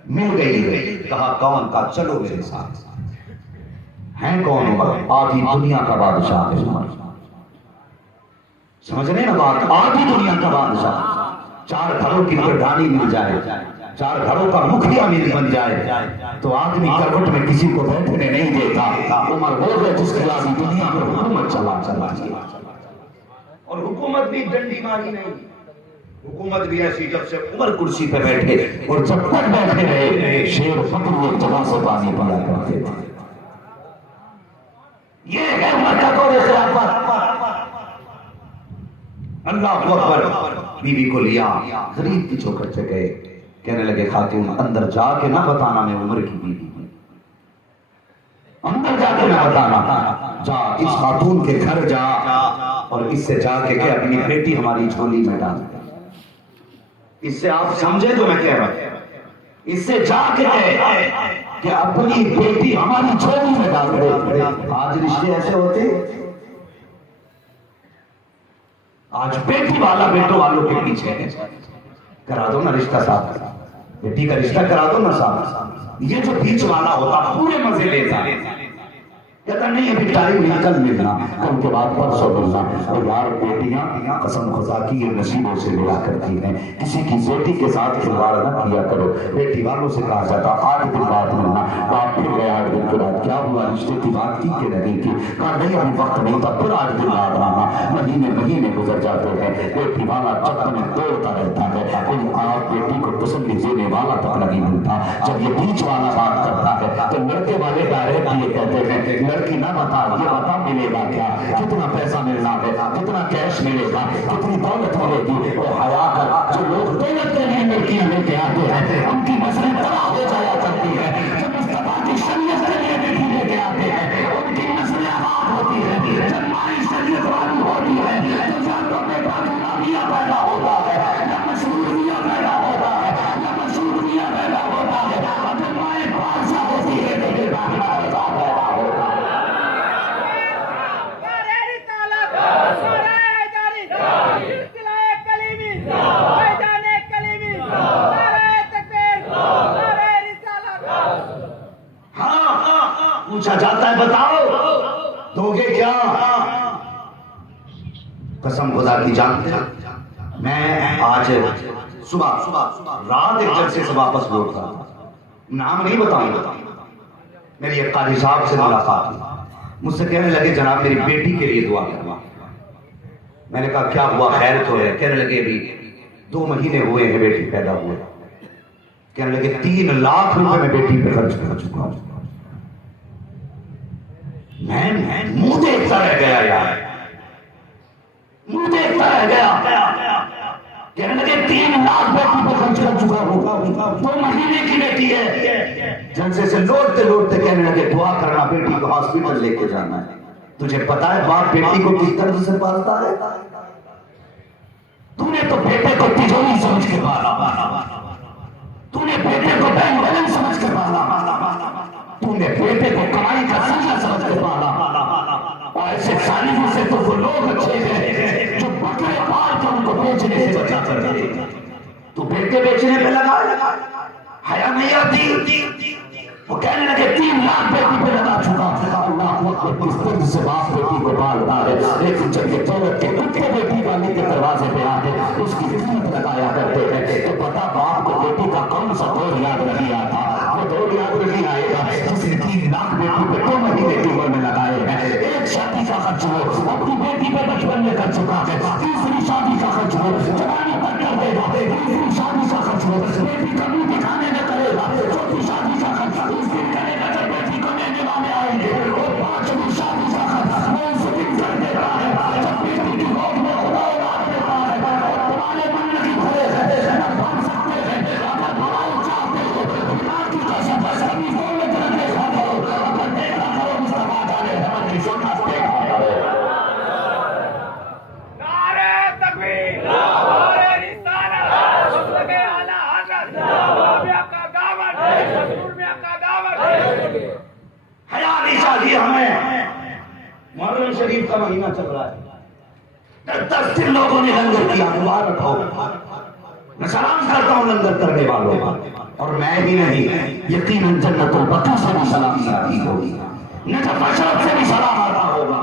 مل گئی ہے. کہا کون؟ کا چلو میرے ساتھ. ہیں کون؟ عمر آدھی دنیا کا بادشاہ ہے. عمر سمجھ رہے نا بات, آدھی دنیا کا بادشاہ. 4 گھروں کی پردھانی مل جائے, 4 گھروں کا مکھیا بن جائے تو آدمی کروٹ میں کسی کو بیٹھنے نہیں دیتا. عمر وہ ہے جس کے آدھی دنیا میں حکومت چلا. اور حکومت بھی ڈنڈی ماری نہیں, حکومت بھی ایسی جب سے عمر کرسی پہ بیٹھے, اور جب تک بیٹھے رہے شیر بکری ایک جگہ سے پانی پیا کرتے تھے. یہ ہے عمر کا دور خلافت. اللہ اکبر. بیوی کو لیا, غریب کی چوکھٹ سے گئے, کہنے لگے خاتون اندر جا کے نہ بتانا میں عمر کی بیوی ہوں, اندر جا کے نہ بتانا. جا اس خاتون کے گھر جا اور اس سے جا کے کہ اپنی بیٹی ہماری جھولی میں ڈال. اس سے آپ سمجھے تو میں کہہ رہا ہوں, اس سے جا کے کہ اپنی بیٹی ہماری جھولی میں ڈال دے. آج رشتے ایسے ہوتے, آج بیٹی والا بیٹوں والوں کے پیچھے ہے. کرا دو نا رشتہ صاحب, بیٹی کا رشتہ کرا دو نا صاحب. یہ جو بیچ والا ہوتا پورے مزے لیتا, کہتا نہیں ابھی ٹائم نہیں, کل ملنا, کل کے بعد پرسوں ملنا. اور یار بیٹیاں قسم خدا کی یہ نصیبوں سے ملا کرتی ہیں. کسی کی بیٹی کے ساتھ کھلواڑ نہ کیا کرو. بیٹی والوں سے کہا جاتا 8 دن بعد ملنا. باپ پھر گیا 8 دن کے بعد, کیا ہوا رشتے کی بات کی کہ نہیں کی؟ کہا نہیں ابھی وقت نہیں تھا. پھر 8 دن بعد آنا. مہینے گزر جاتے ہیں. بیٹی والا چکر میں دوڑتا رہتا ہے, کوئی آپ بیٹی کو تسلی دینے والا تک نہیں ملتا. جب یہ بیچ والا بات کرتا ہے تو لڑکے والے ڈائریکٹ یہ کہتے ہیں لڑکی نہ بتا, یہ بتا ملے گا کیا, کتنا پیسہ ملنا ہے, کتنا کیش ملے گا, کتنی دولت ملے گی. وہ حیا کر جو لوگ دولت کے لیے لڑکیاں لے کے آتے ہیں ان کی نسلیں تباہ ہو جایا کرتی ہے. جو مصطفیٰ کی شریعت کے لیے بیٹی لے کے آتے ہیں ان کی نسلیں آباد ہوتی ہے. جب ہماری شریعت والی ہوتی ہے تو یا تو بیٹا غلامیہ پیدا ہوتا ہے, یا مشروعیہ پیدا ہوتا ہے, یا مشروعیہ پیدا ہوتا ہے. اگر مائیں بادشاہ ہوتی ہے تو بیٹا پیدا ہوتا ہے. پوچھا جاتا ہے بتاؤ دو گے کیا؟ قسم خدا کی جانتے ہیں میں آج صبح رات ایک جلسے سے واپس لوٹ رہا تھا, نام نہیں بتاؤں گا. میری ایک قاضی صاحب سے ملاقات ہوئی, مجھ سے کہنے لگے جناب میری بیٹی کے لیے دعا کرنا. میں نے کہا کیا ہوا, خیر تو ہے؟ کہنے لگے ابھی 2 مہینے ہوئے ہیں بیٹی پیدا ہوئے. کہنے لگے 3 لاکھ روپے میں بیٹی پہ خرچ کر چکا ہوں. میں منہ دیکھتا رہ گیا یار, منہ دیکھتا رہ گیا. کہنے لگے 3 لاکھ بیٹی پہ خرچ کر چکا ہوں, 2 مہینے کی بیٹی ہے. جلسے سے لوٹتے کہنے لگے دعا کرنا, بیٹی کو ہاسپٹل لے کے جانا ہے. تجھے پتا ہے باپ بیٹی کو کس طرح سے پالتا ہے؟ تو نے تو بیٹے کو تجوری سمجھ کے پالا, تو نے بیٹے کو بینک بیلنس سمجھ کے پالا, تو نے بیٹے کو کمائی کا ذریعہ سمجھ کے پالا. اور ایسے ظالموں سے تو وہ لوگ اچھے ہیں جو بکرے پال کر ان کو بیچنے سے بچا کر دیتے. تو بیٹے بیچنے پہ لگا, حیا نہیں آتی. وہ کہنے لگے 3 لاکھ بیٹی پہ لگا چکا. اللہ اکبر, کس طرح سے باپ بیٹی کو پالتا ہے. لیکن جب یہ دولت کے کتے بیٹی والے کے دروازے پہ آتے اس کی قیمت لگایا کرتے ہیں تو پتا باپ کو بیٹی کا کون سا دور یاد نہیں آتا. وہ دور یاد نہیں آئے گا جس نے 3 لاکھ بیٹی بیٹی پہ بچپن میں کر چکا ہے، تیسری شادی کا خرچ ہو جوانی پر کر دے گا، تیسری شادی کا خرچ ہو بیٹی کمی دکھانے میں کرے گا، چوتھی شادی کا خرچ اس دن کرے گا جب بیٹی کو لینے والے آئیں گے، اور پانچویں شادی کا خرچ وہ اس دن کر دیتا ہے جب بیٹی کی گود میں خدا اولاد دیتا ہے، اور تمہارے من کی بھرے ہیں نہ بن سکتے ہیں، اگر بڑائی چاہتے ہو خدا کی قسم کبھی دولت نہ دیکھا کرو، اگر دیکھا کرو مصطفیٰ جانے احمد کی سنت دیکھا کرو۔ نعرہ تکبیر، نعرہ رسالت، مطلب اعلیٰ حضرت، میاں کا دعوت، حضور میاں کا دعوت۔ حیا نہیں چاہیے ہمیں، محرم شریف کا مہینہ چل رہا ہے، 10 دن لوگوں نے لنگر کیا، مبارک ہو، میں سلام کرتا ہوں لنگر کرنے والوں، اور میں بھی نہیں، یقیناً جنت البقیع سے بھی سلام آتی ہوگی، نجف اشرف سے بھی سلام آتا ہوگا،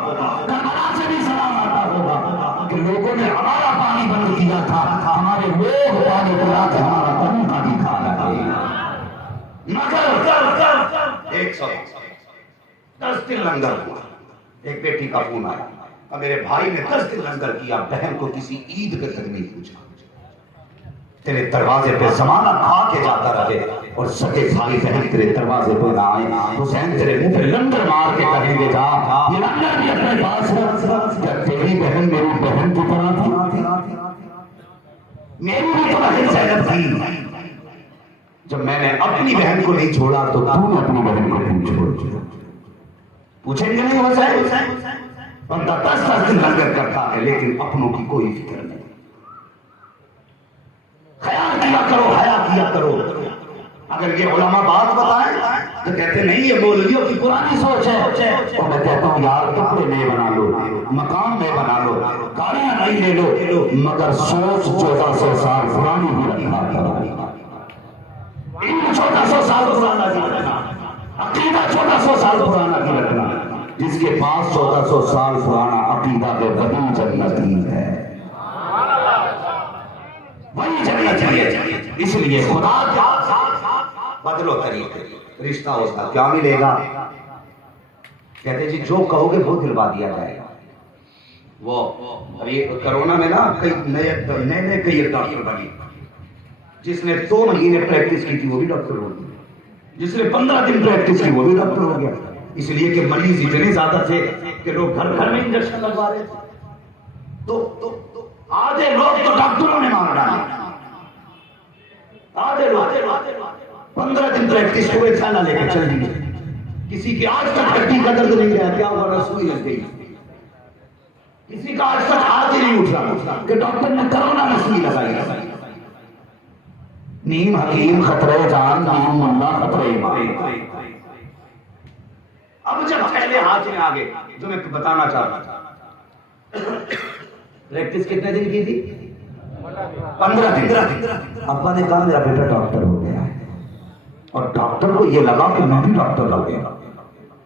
کربلا سے بھی سلام آتا ہوگا، کہ لوگوں نے ہمارا پانی بند کیا تھا، ہمارے لوگ پانی پلا کے ہمارا طریقہ بھی کھا رہے ہیں، مگر 110 دن لنگر ہوا، ایک بیٹی کا فون آیا، اور میرے بھائی نے 10 دن لنگر کیا، بہن کو کسی عید کا تک نہیں پوچھا، تیرے دروازے پہ زمانہ کھا کے جاتا رہے، اور سکے بھائی بہن تیرے دروازے پہ نہ آئے، حسین تیرے منہ پہ لنگر مار کے کہیں گے جا، یہ لنگر بھی اپنے پاس رکھ، کیا تیری بہن میری بہن کی طرح تھی؟ میری بھی تو بہن زینب تھی، جب میں نے اپنی بہن کو نہیں چھوڑا تو تو نے اپنی بہن کو نہیں چھوڑا، پوچھیں گے نہیں حسین؟ بندہ 10 دن لنگر کرتا ہے لیکن اپنوں کی کوئی فکر نہیں، خیال کیا کرو، حیا کیا کرو، اگر یہ علماء بات بتائیں تو کہتے نہیں یہ مولویوں کی پرانی سوچ ہے، اور میں کہتا ہوں یار کپڑے نئے بنا لو، مقام میں بنا لو، گاڑیاں نہیں لے لو، مگر سوچ 1400 سال پرانی ہی رکھا کرو، 1400 سال پرانا کی رکھنا، عقیدہ 1400 سال پرانا کی رکھنا، جس کے پاس 1400 سال پرانا عقیدہ کے وہی جنتی ہے، وہی جنتی ہے، اس لیے خدا کیا بدلو طریقے، رشتہ ہوتا کیا ملے گا، کہتے جی جو کہو گے وہ دلوا دیا جائے گا، وہ ابھی کرونا میں نا کئی نئے کئی ڈاکٹر بنے، جس نے 2 مہینے پریکٹس کی تھی وہ بھی ڈاکٹر ہو گیا، جس نے 15 دن پریکٹس کی وہ بھی ڈاکٹر ہو گیا، اس لیے کہ مریض اتنے زیادہ تھے کہ لوگ گھر گھر میں انجیکشن لگوا رہے تھے، تو آدھے لوگ تو ڈاکٹروں نے مار ڈالے، آدھے لوگ 15 دن پریکٹس ہوئے تھانہ لے کے چل دیے، کسی کی آج تک ہڈی کا درد نہیں رہا، کیا ہوا رسوئی لگ گئی، کسی کا آج تک ہاتھ ہی نہیں اٹھا کہ ڈاکٹر نے کرونا میں سوئی لگائی، نیم حکیم خطرے جان، نیم اللہ خطرے ایمان، اب جب پہلے ہاتھ میں آگے جو میں بتانا چاہتا تھا، پریکٹس کتنے دن کی تھی؟ 15 دن، ابا نے کہا میرا بیٹا ڈاکٹر ہو گیا ہے، اور ڈاکٹر کو یہ لگا کہ میں بھی ڈاکٹر ہو گیا،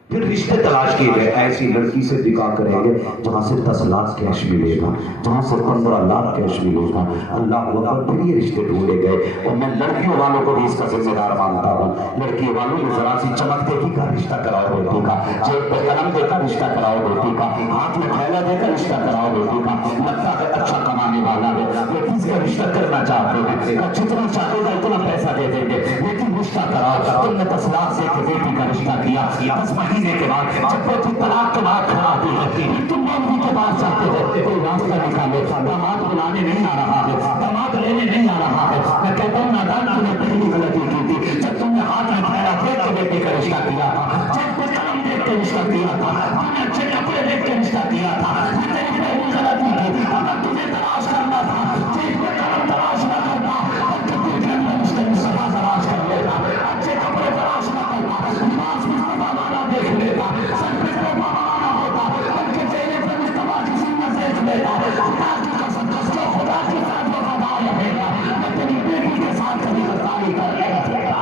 پھر رشتے تلاش کیے گئے، ایسی لڑکی سے نکاح کریں گے جہاں سے 10 لاکھ کیش ملے گا، جہاں سے 15 لاکھ کیش ملے گا، اللہ اکبر، پھر یہ رشتے ڈھونڈے گئے، اور میں لڑکیوں والوں کو بھی اس کا ذمہ دار مانتا ہوں، لڑکیوں والوں میں ذرا سی چمک دیکھی کا رشتہ کراؤ بیٹی کا، جیب پہ قلم دے کر رشتہ کراؤ بیٹی کا، ہاتھ میں تھیلا دے کر رشتہ کراؤ بیٹی کا، لگتا ہے اچھا کمانے والا ہے، لیکن اس کا رشتہ کرنا چاہتے ہیں، جتنا چاہے گا اتنا پیسہ دے دیں گے، لیکن رشتہ کراؤ، تم نے 10 لاکھ سے بیٹی کا رشتہ کیا، 10 مہینے کے بعد جب بیٹی طلاق کے بعد گھر آتی ہے، تم مولوی کے پاس جاتے ہو، کوئی راستہ نکالو، داماد بلانے نہیں آ رہا ہے، داماد لینے نہیں آ رہا ہے، میں کہتا ہوں نادان تم نے پہلی غلطی کی تھی، جب تم نے ہاتھ میں تھیلا دیکھ کے بیٹی کا رشتہ کیا تھا، جب پہ قلم دیکھ کے رشتہ کیا تھا، تم نے اچھے کپڑے دیکھ کے رشتہ کیا تھا، یہ تیری پہلی غلطی تھی، اگر تجھے تلاش کرنا تھا، جیب پہ قلم تلاش نہ کرنا، اور کتنے دن میں رشتے میں سزا تلاش کر لیتا، اچھے کپڑے تلاش نہ کرنا، لباس مصطفیٰ والا دیکھ لیتا، سر پہ ٹوپا والا ہوتا، ان کے چہرے پہ مصطفیٰ کی سنت دیکھ لیتا، خدا کی قسم جو خدا کے ساتھ وفادار رہے گا، میں تیری بیٹی کے ساتھ کبھی غداری کر نہیں سکتا،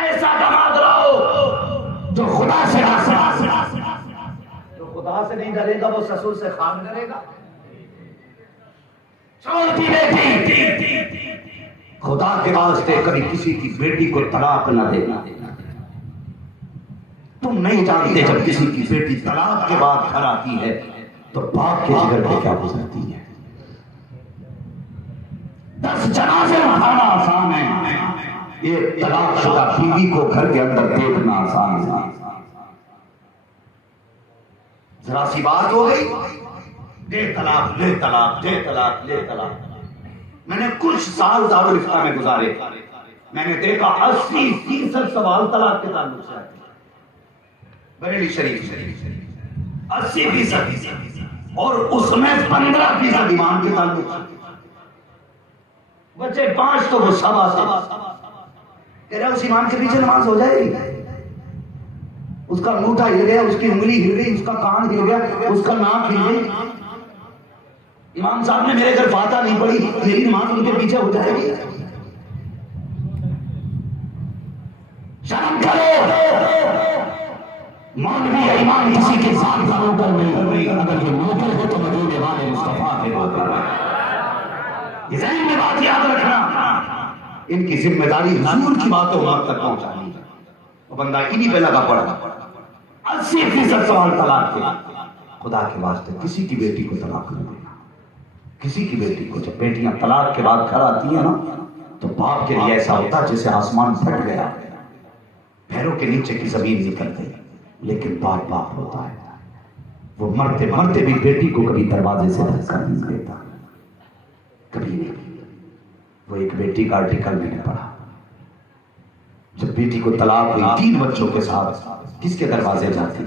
ایسا داماد لاؤ جو خدا سے جو خدا سے نہیں ڈرے گا وہ سسر سے خان ڈرے گا، چھوڑتی بیٹی خدا کے واسطے کبھی کسی کی بیٹی کو طلاق نہ دینا، تم نہیں جانتے جب کسی کی بیٹی طلاق کے بعد گھر آتی ہے تو باپ کے جگر پہ کیا گزرتی ہے. 10 جنازے اٹھانا آسان ہے، ایک طلاق شدہ بیوی کو گھر کے اندر دیکھنا آسان ہے. ذرا سی بات ہو گئی، دے طلاق لے طلاق، دے طلاق لے طلاق. میں نے کچھ سال دارالفتہ میں گزارے، میں نے دیکھا 80% سوال طلاق کے تعلق سے آتے ہیں. بریلی شریف 80%، اور اس میں 15% ایمان کے تعلق سے. بچے 5 تو وہ سب آتے کہہ رہا اس ایمان کے پیچھے نماز ہو جائے گی. اس کا انگوٹھا ہل گیا، اس کی انگلی ہل گئی، اس کا کان ہل گیا، اس کا ناک ہل گئی. امام صاحب نے میرے گھر فاتحہ نہیں پڑھی، میری نماز ان کے پیچھے ہو جائے گی. شرم کرو، مولوی ایمان کسی کے ساتھ کا نوکر نہیں، اگر یہ نوکر ہے تو مدینہ والے مصطفیٰ کے نوکر ہے. یہ ذہن میں بات یاد رکھنا، ان کی ذمہ داری حضور کی باتوں وہاں تک پہنچانی ہے. وہ بندہ انہی پہ لگا پڑا. 80% سوال طلاق کے. خدا کے واسطے کسی کی بیٹی کو طلاق نہ دینا. کسی کی بیٹی کو، جب بیٹیاں طلاق کے بعد گھر آتی ہیں نا تو باپ کے لیے ایسا ہوتا جیسے آسمان پھٹ گیا، پیروں کے نیچے کی زمین نکل گئی. لیکن باپ باپ ہوتا ہے، وہ مرتے مرتے بھی بیٹی کو کبھی دروازے سے دھکا نہیں دیتا، کبھی نہیں. وہ ایک بیٹی کا آرٹیکل میں نے پڑھا، جب بیٹی کو طلاق ہوئی 3 بچوں کے ساتھ کس کے دروازے جاتی؟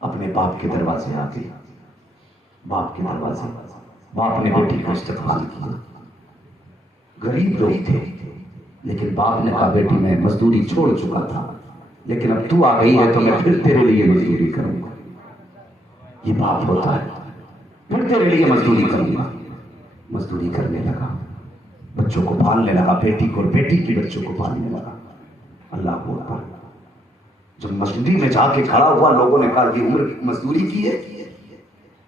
اپنے باپ کے دروازے آتی. باپ کے دروازے. باپ نے بیٹی کو استقبال کیا. غریب لوگ تھے لیکن باپ نے کہا بیٹی میں مزدوری چھوڑ چکا تھا، لیکن اب تو آ گئی ہے تو میں پھر تیرے لیے مزدوری کروں گا. یہ باپ ہوتا ہے، پھر تیرے لیے مزدوری کروں گا. مزدوری کرنے لگا، بچوں کو پالنے لگا، بیٹی کو اور بیٹی کی بچوں کو پالنے لگا. اللہ کو اکبر. جب مزدوری میں جا کے کھڑا ہوا، لوگوں نے کہا یہ عمر مزدوری کی ہے.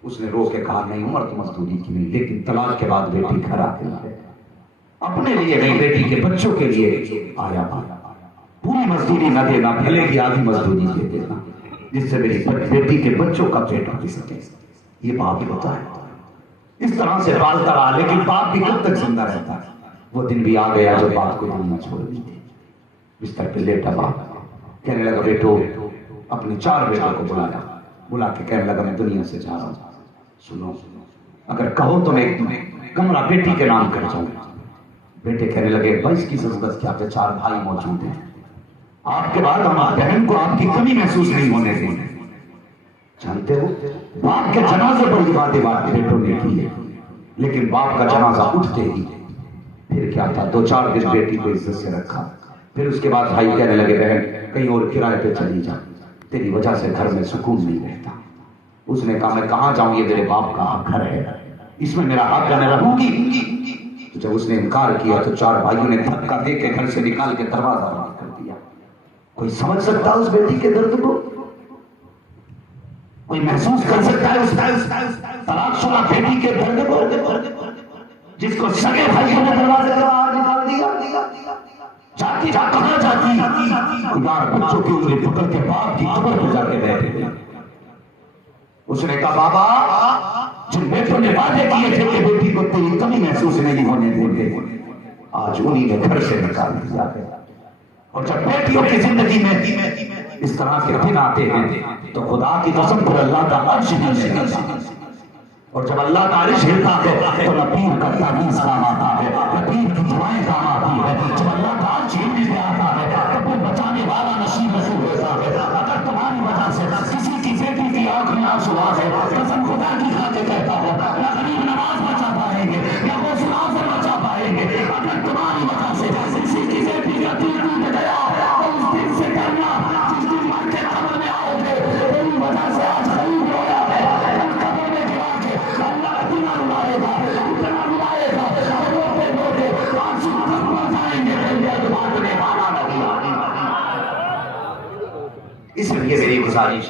اس نے رو کے کہا نہیں عمر تو مزدوری کی نہیں، لیکن طلاق کے بعد بیٹی گھر آ گئی ہے، اپنے لیے نہیں بیٹی کے بچوں کے لیے آیا. پوری مزدوری نہ دینا، بھلے کی آدھی مزدوری دے دینا، جس سے میری بیٹی کے بچوں کا پیٹ بھر سکے. یہ باپ ہوتا ہے. اس طرح سے پالتا رہا، لیکن باپ بھی کب تک زندہ رہتا ہے؟ وہ دن بھی آ گیا جب باپ کو دنیا چھوڑ دی. بستر پہ لیٹا باپ، کہنے لگا بیٹو، اپنے 4 بیٹوں کو بلا کے کہنے لگا میں دنیا سے جا رہا ہوں. سنو، اگر کہو تو میں ایک کمرہ بیٹی کے نام کر جاؤں. بیٹے کہنے لگے بھائی اس کی ضرورت کیا ہے، 4 بھائی موجود ہیں، آپ کے بعد ہماری بہن کو آپ کی کمی محسوس نہیں ہونے دیں. جانتے ہو باپ کے جنازے پر یہ باتیں بیٹوں نے کی ہے، لیکن باپ کا جنازہ اٹھتے ہی پھر کیا تھا 2-4 دن بیٹی کو عزت سے رکھا. پھر اس کے بعد بھائی کہنے لگے بہن کہیں اور کرائے پہ چلی جا، تیری وجہ سے گھر میں سکون نہیں رہتا. اس نے کہا میں کہاں جاؤں، یہ میرے باپ کا گھر ہے، اس میں میرا حق ہے، میں رہوں گی. تو جب اس نے انکار کیا تو 4 بھائیوں نے دھکا دے کے گھر سے نکال کے دروازہ بند کر دیا. کوئی سمجھ سکتا اس بیٹی کے درد کو؟ کوئی محسوس کر سکتا ہے اس طلاق شدہ بیٹی کے درد کو، جس کو سگے بھائیوں نے دروازے سے باہر نکال دیا؟ جاتی کہاں جاتی؟ یار بچوں کی انگلی پکڑ کے باپ کی قبر پہ جا کے بیٹھے گئے. اس نے کہا بابا جن بیٹوں نے وعدے کیے تھے کہ بیٹی کو تیری کمی محسوس نہیں ہونے دیں گے، آج انہی نے گھر سے نکال دیا ہے. اور جب بیٹیوں کی زندگی میں اس طرح کے دن آتے ہیں تو خدا کی قسم پر اللہ کا عرش ہلتا ہے. اور جب اللہ کا عرش ہلتا ہے تو نہ پیر کا تعویذ کام آتا ہے، نہ پیر کی دعائیں کام آتی ہے. جب اللہ کا عرش ہلنے پہ آتا ہے تو کوئی بچانے والا نصیب ہوتا ہے. اگر تمہاری وجہ سے کسی کی بیٹی کی آنکھ میں آنسو آ گئے، قسم خدا کی کھا کے کہتا ہوں نہ غریب نواز بچا پائیں گے نہ غوث ناصر بچا پائیں گے. اگر تمہاری وجہ سے کسی کی بیٹی کا دل ٹوٹ گیا تو اس دن سے ڈرنا، جس دن مر کے قبر میں آؤ گے تیری وجہ سے آج غریب رویا ہے، قبر میں گرا کے اللہ اتنا رلائے گا روتے روتے آنسو تک مر جائیں گے، پھر بانٹنے والا نہیں آئے. اس لیے میری گزارش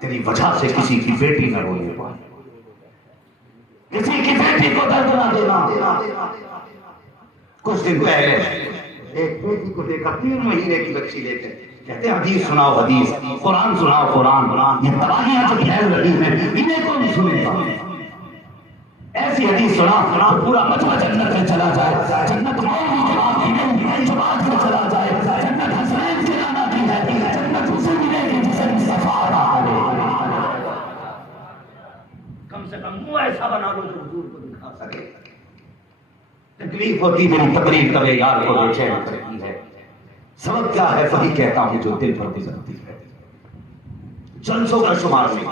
تیری وجہ سے کسی کی بیٹی نہ رونے پائے، کسی کی بیٹی کو درد نہ دینا. کچھ دن پہلے ایک بیٹی کو دیکھا 3 مہینے کی بچی لے کے کہتے ہیں حدیث سناؤ حدیث، قرآن سناؤ قرآن، یہ تباہیاں جو پھیل رہی ہیں انہیں کون سنے گا؟ ایسی حدیث سنا تو پورا مجمع جنت میں چلا جائے، جنت مولی کے بعد کی نہیں جو بات میں چلا جائے، جنت حسنین کے لانا کی ہے، جنت اسے ملے گی جسے مصطفیٰ آلے۔ کم سے کم منہ ایسا بنا لو جو حضور کو دکھا سکے۔ تکلیف ہوتی میری تقریر کبھی یار کو بے چین کرتی ہے، سبب کیا ہے وہی کہتا ہوں جو دل پر گزرتی ہے۔ جلسوں کا شمار نہیں،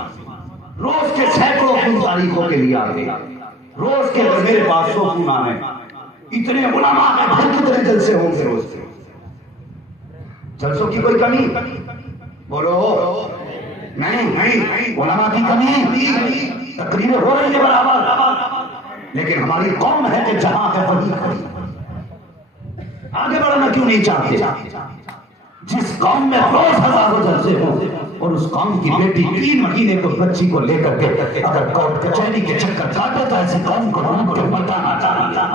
روز کے سینکڑوں کن تاریخوں کے لیے آتے، روز کے اگر میرے پاس 100 خون آئے، اتنے علماء میں بھر کتنے جلسے ہوں گے روز کے؟ جلسوں کی کوئی کمی بولو؟ نہیں، علماء کی کمی، تقریریں ہو رہی ہیں برابر، لیکن ہماری قوم ہے کہ جہاں ہے وہی کھڑی، آگے بڑھنا کیوں نہیں چاہتے؟ جس قوم میں روز ہزاروں جلسے ہوں اور اس قوم کی بیٹی 3 مہینے کو بچی کو لے کر کے اگر کورٹ کچہری کے چکر کاٹے تو ایسی قوم کو لوٹ کے مٹانا چاہیے۔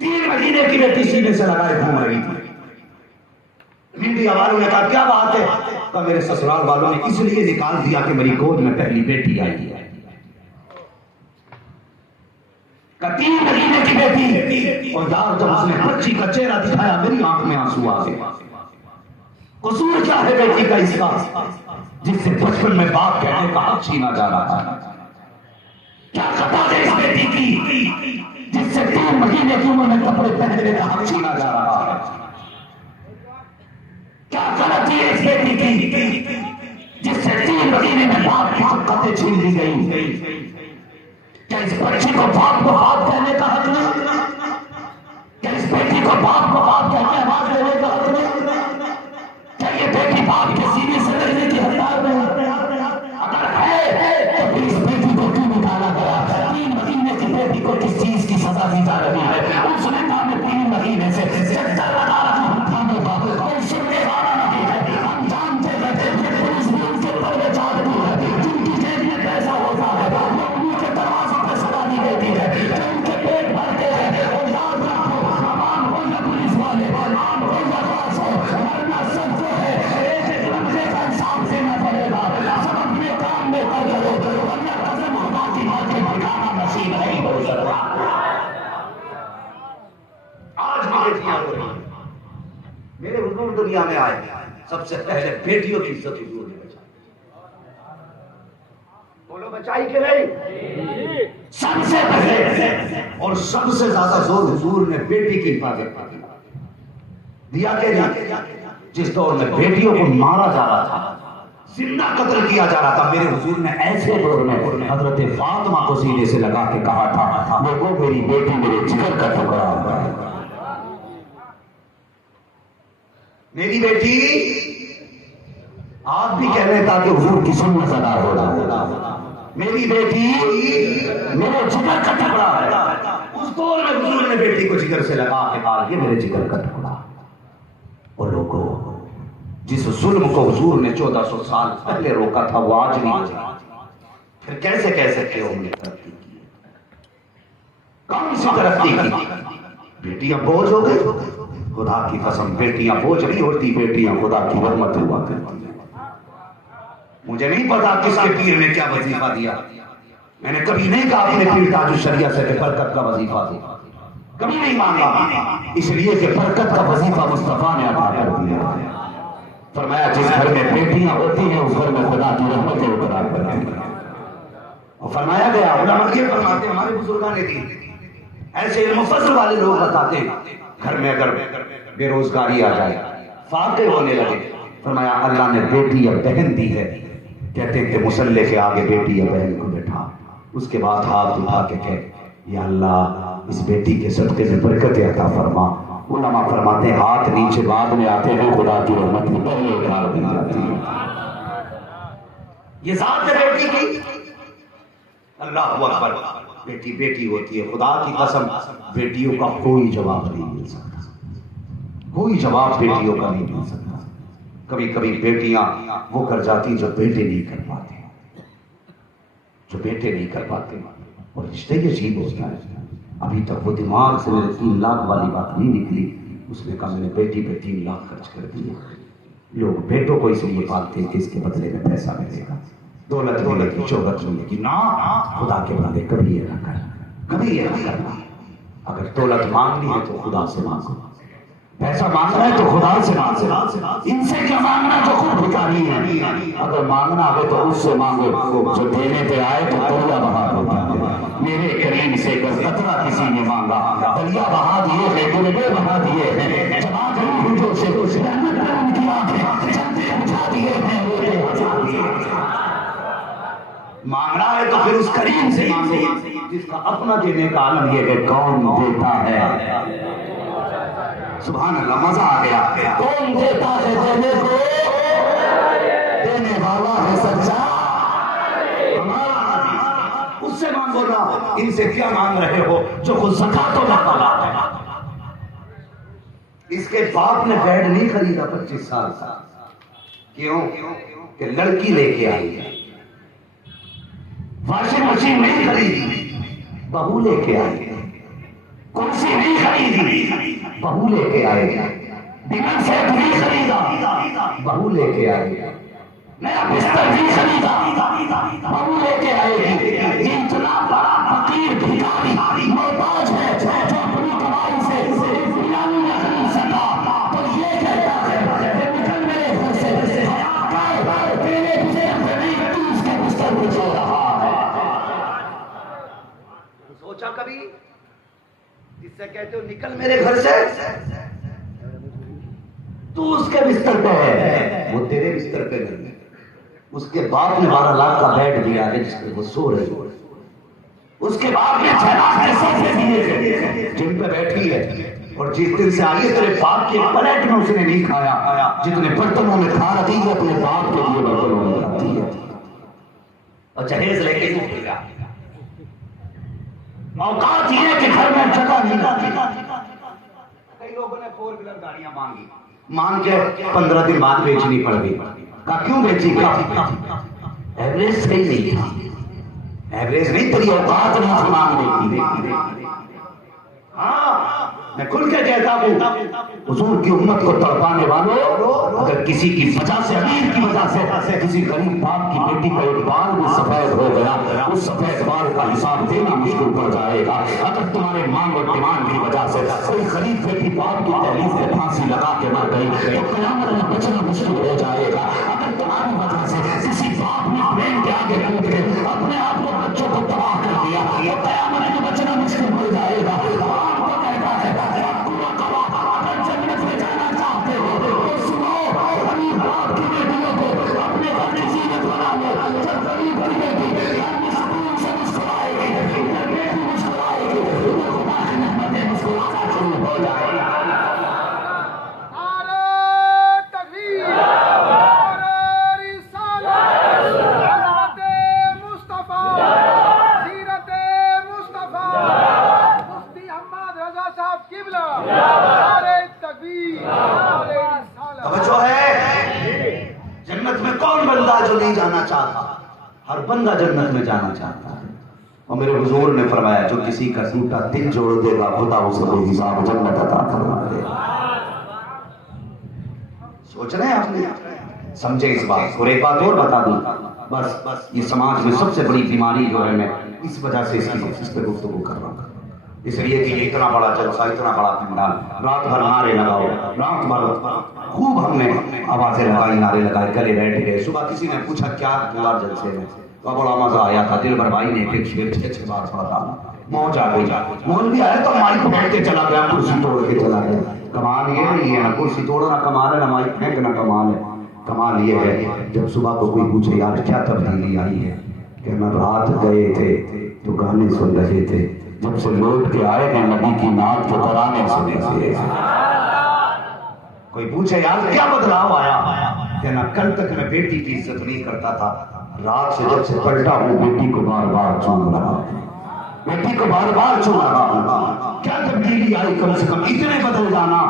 3 مہینے کی بیٹی سینے سے لگائے گھوم رہی تھی، میڈیا والوں نے کہا کیا بات ہے؟ تو میرے سسرال والوں نے اس لیے نکال دیا کہ میری گود میں پہلی بیٹی آئی ہے۔ 3 مہینے کی بیٹی، اور یار جب اس نے بچی کا چہرہ دکھایا میری آنکھ میں آنسو آ گئے۔ قصور کیا ہے بیٹی کا اس کا جس سے بچپن میں باپ کہنے کا حق چھینا جا رہا ہے؟ کیا خطا ہے اس بیٹی کی جس سے 3 مہینے کی عمر میں کپڑے پہننے کا حق چھینا جا رہا ہے؟ کیا غلطی ہے اس بیٹی کی جس سے 3 مہینے میں باپ کی حقیقتیں چھین لی گئی؟ کیا اس بچی کو باپ کہنے کا حق نہیں؟ کیا اس بیٹی کو باپ کہنے آواز دینے کا حق نہیں؟ کیا یہ بیٹی باپ کے سینے سے لگنے کی حقدار نہیں؟ اگر ہے تو پھر اس بیٹی کو کیوں نکالا گیا؟ 3 مہینے کی بیٹی کو کس چیز کی سزا دی جا رہی ہے؟ اس نے کہا 3 مہینے سے چکر لگا رہا ہوں تھانے کا، کوئی سننے والا نہیں ہے، ہم جانتے ہیں کہ پولیس بھی ان کے پردے چاہتی ہے، جن کی جیب میں پیسہ ہوتا ہے وہ ان کے دروازوں پہ سلام دیتی ہے، جو ان کے پیٹ بھرتے ہیں۔ اور یاد رکھو عوام ہو یا پولیس والے، عام ہو یا خاص ہو، مرنا سب کو ہے، ایک لمحے کا حساب دینا پڑے گا، سب اپنے کام میں کر کرو ورنہ قسم خدا کی بات کے ٹھکانا نصیب نہیں ہو سکتا۔ آج بھی بیٹیاں ہو رہی ہیں، میرے حضور دنیا میں آئے سب سے پہلے بیٹیوں کی عزت حضور نے بچائی، بولو بچائی کہ نہیں؟ سب سے پہلے اور سب سے زیادہ زور حضور نے بیٹی کی حفاظت پر دیا کہ نہیں؟ جس دور میں بیٹیوں کو مارا جا رہا تھا، زندہ قتل کیا جا رہا تھا، میرے حضور نے ایسے دور میں حضرت فاطمہ کو سینے سے لگا کے کہا تھا لوگوں میری بیٹی میرے جگر کا ٹکڑا ہے، میری بیٹی۔ آپ بھی کہہ رہے تھا کہ حضور کی سنت ادا ہو جائے، میری بیٹی میرے جگر کا ٹکڑا ہے۔ اس دور میں حضور نے بیٹی کو جگر سے لگا کے کہا یہ میرے جگر کا ٹکڑا۔ اور لوگوں جس ظلم کو حضور نے 1400 سال پہلے روکا تھا وہ آج نہیں روکا، پھر کیسے کہہ سکتے ہو ہم نے ترقی کی؟ کون سی ترقی کی؟ بیٹیاں بوجھ ہو گئی؟ خدا کی قسم بیٹیاں بوجھ نہیں ہوتی، بیٹیاں خدا کی رحمت ہوا کرتی ہیں۔ مجھے نہیں پتا کس کے پیر نے کیا وظیفہ دیا، میں نے کبھی نہیں کہا اپنے پیر تاج الشریعہ سے کہ برکت کا وظیفہ دے، کبھی نہیں مانگا، اس لیے کہ برکت کا وظیفہ مصطفیٰ نے عطا کر دیا۔ فرمایا جس گھر میں بیٹیاں ہوتی ہیں اس گھر میں خدا کی رحمتیں اترا کرتی ہیں۔ اور فرمایا گیا، علماء یہ فرماتے ہیں، ہمارے بزرگان نے دی ایسے علم و فضل والے لوگ بتاتے ہیں گھر میں اگر بے روزگاری آ جائے، فاقے ہونے لگے، فرمایا اللہ نے بیٹی یا بہن دی ہے، کہتے ہیں کہ مصلے کے آگے بیٹی یا بہن کو بٹھا، اس کے بعد ہاتھ اٹھا کے کہے یا اللہ اس بیٹی کے صدقے میں برکت عطا فرما۔ علماء فرماتے ہیں ہاتھ نیچے بعد میں آتے ہیں، خدا کی رحمت کی پہلے اٹھا دی جاتی ہے۔ یہ ذات ہے بیٹی کی، اللہ اکبر، بیٹی بیٹی ہوتی ہے۔ خدا کی قسم بیٹیوں کا کوئی جواب نہیں مل سکتا، کوئی جواب بیٹیوں کا نہیں مل سکتا۔ کبھی کبھی بیٹیاں وہ کر جاتی جو بیٹے نہیں کر پاتے، جو بیٹے نہیں کر پاتے، اور رشتے کے عجیب ہوتا ہے۔ ابھی تک وہ دماغ سے میرے 3 لاکھ والی بات نہیں نکلی اس نے کہا میں نے بیٹی پہ 3 لاکھ خرچ کر دیے. لوگ بیٹوں کو اس لیے پالتے ہیں کہ اس کے بدلے میں پیسہ ملے گا, دولت ملے گی, شہرت ملے گی. نہ, خدا کے بندے کبھی یہ نہ کرنا, کبھی یہ نہ کرنا. اگر دولت مانگنی ہے تو خدا سے مانگو, پیسہ مانگنا ہے تو خدا سے مانگو. ان سے کیا مانگنا جو خود بھکاری ہیں. اگر مانگنا ہے تو اس سے مانگو جو دینے پہ آئے تو دریا بہا دیتا ہے. میرے کریم سے اگر قطرہ کسی نے مانگا, دریا بہا دیے ہیں, دربے بہا دیے ہیں. جمع کروں جو سے رحمت پر ان کی آنکھیں چندے بجھا دیے ہیں, روتے بجھا دیے ہیں. مانگنا ہے تو پھر اس کریم سے مانگو جس کا اپنا دینے کا عالم یہ کہ کون دیتا ہے. سبحان اللہ, مزہ آ گیا. کون دیتا ہے دینے کو, دینے والا ہے سچا ہمارا نبی. اس سے مانگو نا. ان سے کیا مانگ رہے ہو جو خود زکات و والا ہے. اس کے باپ نے بیڈ نہیں خریدا 25 سال کا. کیوں کہ لڑکی لے کے آئی ہے. واشنگ مشین نہیں خریدی, بہو لے کے آئی ہے. کرسی نہیں خریدی, بہو لے کے آئے گا. ڈنر سیٹ نہیں خریدا, بہو لے کے آئے گا. نیا بستر نہیں خریدا, بہو لے کے آئے گی. اتنا بڑا فقیر بھکاری محتاج ہے جو اپنی کمائی سے بریانی نہ خرید سکا, تو یہ کہتا ہے کہ نکل میرے گھر سے, تیرے تجھے نہیں, تو اس کے بستر میں سو رہا ہے. سوچا کبھی جس سے کہتے ہو نکل میرے گھر سے, تو اس کے بستر پہ ہے, وہ تیرے بستر پہ نہیں. اس کے باپ نے 12 لاکھ کا بیڈ دیا ہے جس پہ وہ سو رہی ہے. اس کے باپ نے 6 لاکھ کے صوفے دیے جن پہ بیٹھی ہے, اور جس دن سے آئی ہے تیرے باپ کے پلیٹ میں اس نے نہیں کھایا جتنے برتنوں میں کھا رہی ہے اپنے باپ کے لیے برتنوں میں کھاتی ہے, اور جہیز لے کے نہیں گیا. اوقات یہ کہ گھر میں جگہ نہیں رہتی. کئی لوگوں نے 4 ویلر گاڑیاں مانگی, مانگ کے 15 دن بعد بیچنی پڑ گئی. کہا کیوں بیچی؟ ایوریج صحیح نہیں تھا. ایوریج نہیں, تیری اوقات نہیں تھی مانگنے کی. ہاں میں کھل کے کہتا ہوں, حضور کی امت کو تڑپانے والوں, اگر کسی کی وجہ سے, امیر کی وجہ سے کسی غریب باپ کی بیٹی کا ایک بال بھی سفید ہو گیا, اس سفید بال کا حساب دینا مشکل پڑ جائے گا. اگر تمہارے مانگ اور ڈیمانڈ کی وجہ سے کوئی غریب بیٹی باپ کی تحریف میں پھانسی لگا کے مر گئی تو قیامت میں بچنا مشکل ہو جائے گا. اگر تمہاری وجہ سے کسی باپ نے پلین کے آگے کود کے اپنے آپ کو بچوں کو تباہ کر دیا تو قیامت میں بچنا مشکل ہو جائے گا. جنت میں جانا چاہتے ہو تو سنو, غریب باپ کی بیٹیوں کو اپنے گھر کی زینت بنا لو. جب غریب کی بیٹی سکون سے مسکرائے گی, بیٹی مسکرائے گی, خدا کی نعمتیں مسکرانا شروع ہو جائے گی. توجہ ہے, جنت میں کون بندہ جو نہیں جانا چاہتا؟ ہر بندہ جنت میں جانا چاہتا ہے. اور میرے حضور نے فرمایا جو کسی کا ٹوٹا دل جوڑ دے گا خدا اسے بے حساب جنت عطا فرما دے گا. سوچ رہے ہیں آپ نے, سمجھے اس بات کو. اور ایک بات اور بتا دوں, بس یہ سماج میں سب سے بڑی بیماری جو ہے, میں اس وجہ سے اس پہ گفتگو کر رہا ہوں, اس لیے کہ یہ اتنا بڑا جلسہ, اتنا بڑا پنڈال, رات بھر نعرے لگاؤ, رات بھر خوب ہم نے آوازیں لگائی, نعرے لگائے, گلے بیٹھ گئے. صبح کسی نے پوچھا کیا ہوا جلسے میں, تو بڑا مزہ آیا تھا. دل بھر بھائی نے ایک شعر 6 بار پڑھا تھا, موج آ گئی. مولوی آیا تو مائک بیٹھ کے چلا گیا, کرسی توڑ کے چلا گیا. کمال یہ نہیں ہے نا کرسی توڑنا کمال ہے, نہ مائک پھینکنا کمال ہے. کمال یہ ہے جب صبح کو کوئی پوچھے یار کیا تبدیلی آئی ہے, کہ ہم رات گئے تھے تو گانے سن رہے تھے, جب سے لوٹ کے آئے ہیں نبی کی نعت کے ترانے سنے سے. کوئی پوچھے یار کیا بدلاؤ آیا, کہنا کل تک میں بیٹی کی عزت نہیں کرتا تھا, رات سے جب سے پلٹا ہوں بیٹی کو بار بار چوم رہا ہوں, بیٹی کو بار بار چوم رہا ہوں. کیا تبدیلی آئی, کم سے کم اتنے بدل جانا.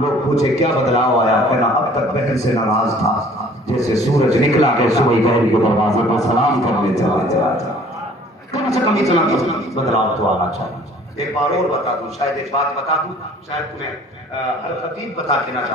لوگ پوچھے کیا بدلاؤ آیا, کہنا اب تک بہن سے ناراض تھا, جیسے سورج نکلا کہ صبح بہن کے دروازے پر سلام کرنے چلا جا. کم سے کم اتنا بدلاؤ تو آنا چاہیے. ایک بار اور بتا دوں، شاید ایک بات بتا دوں، شاید تمہیں ہر خطیب بتا دینا چاہتا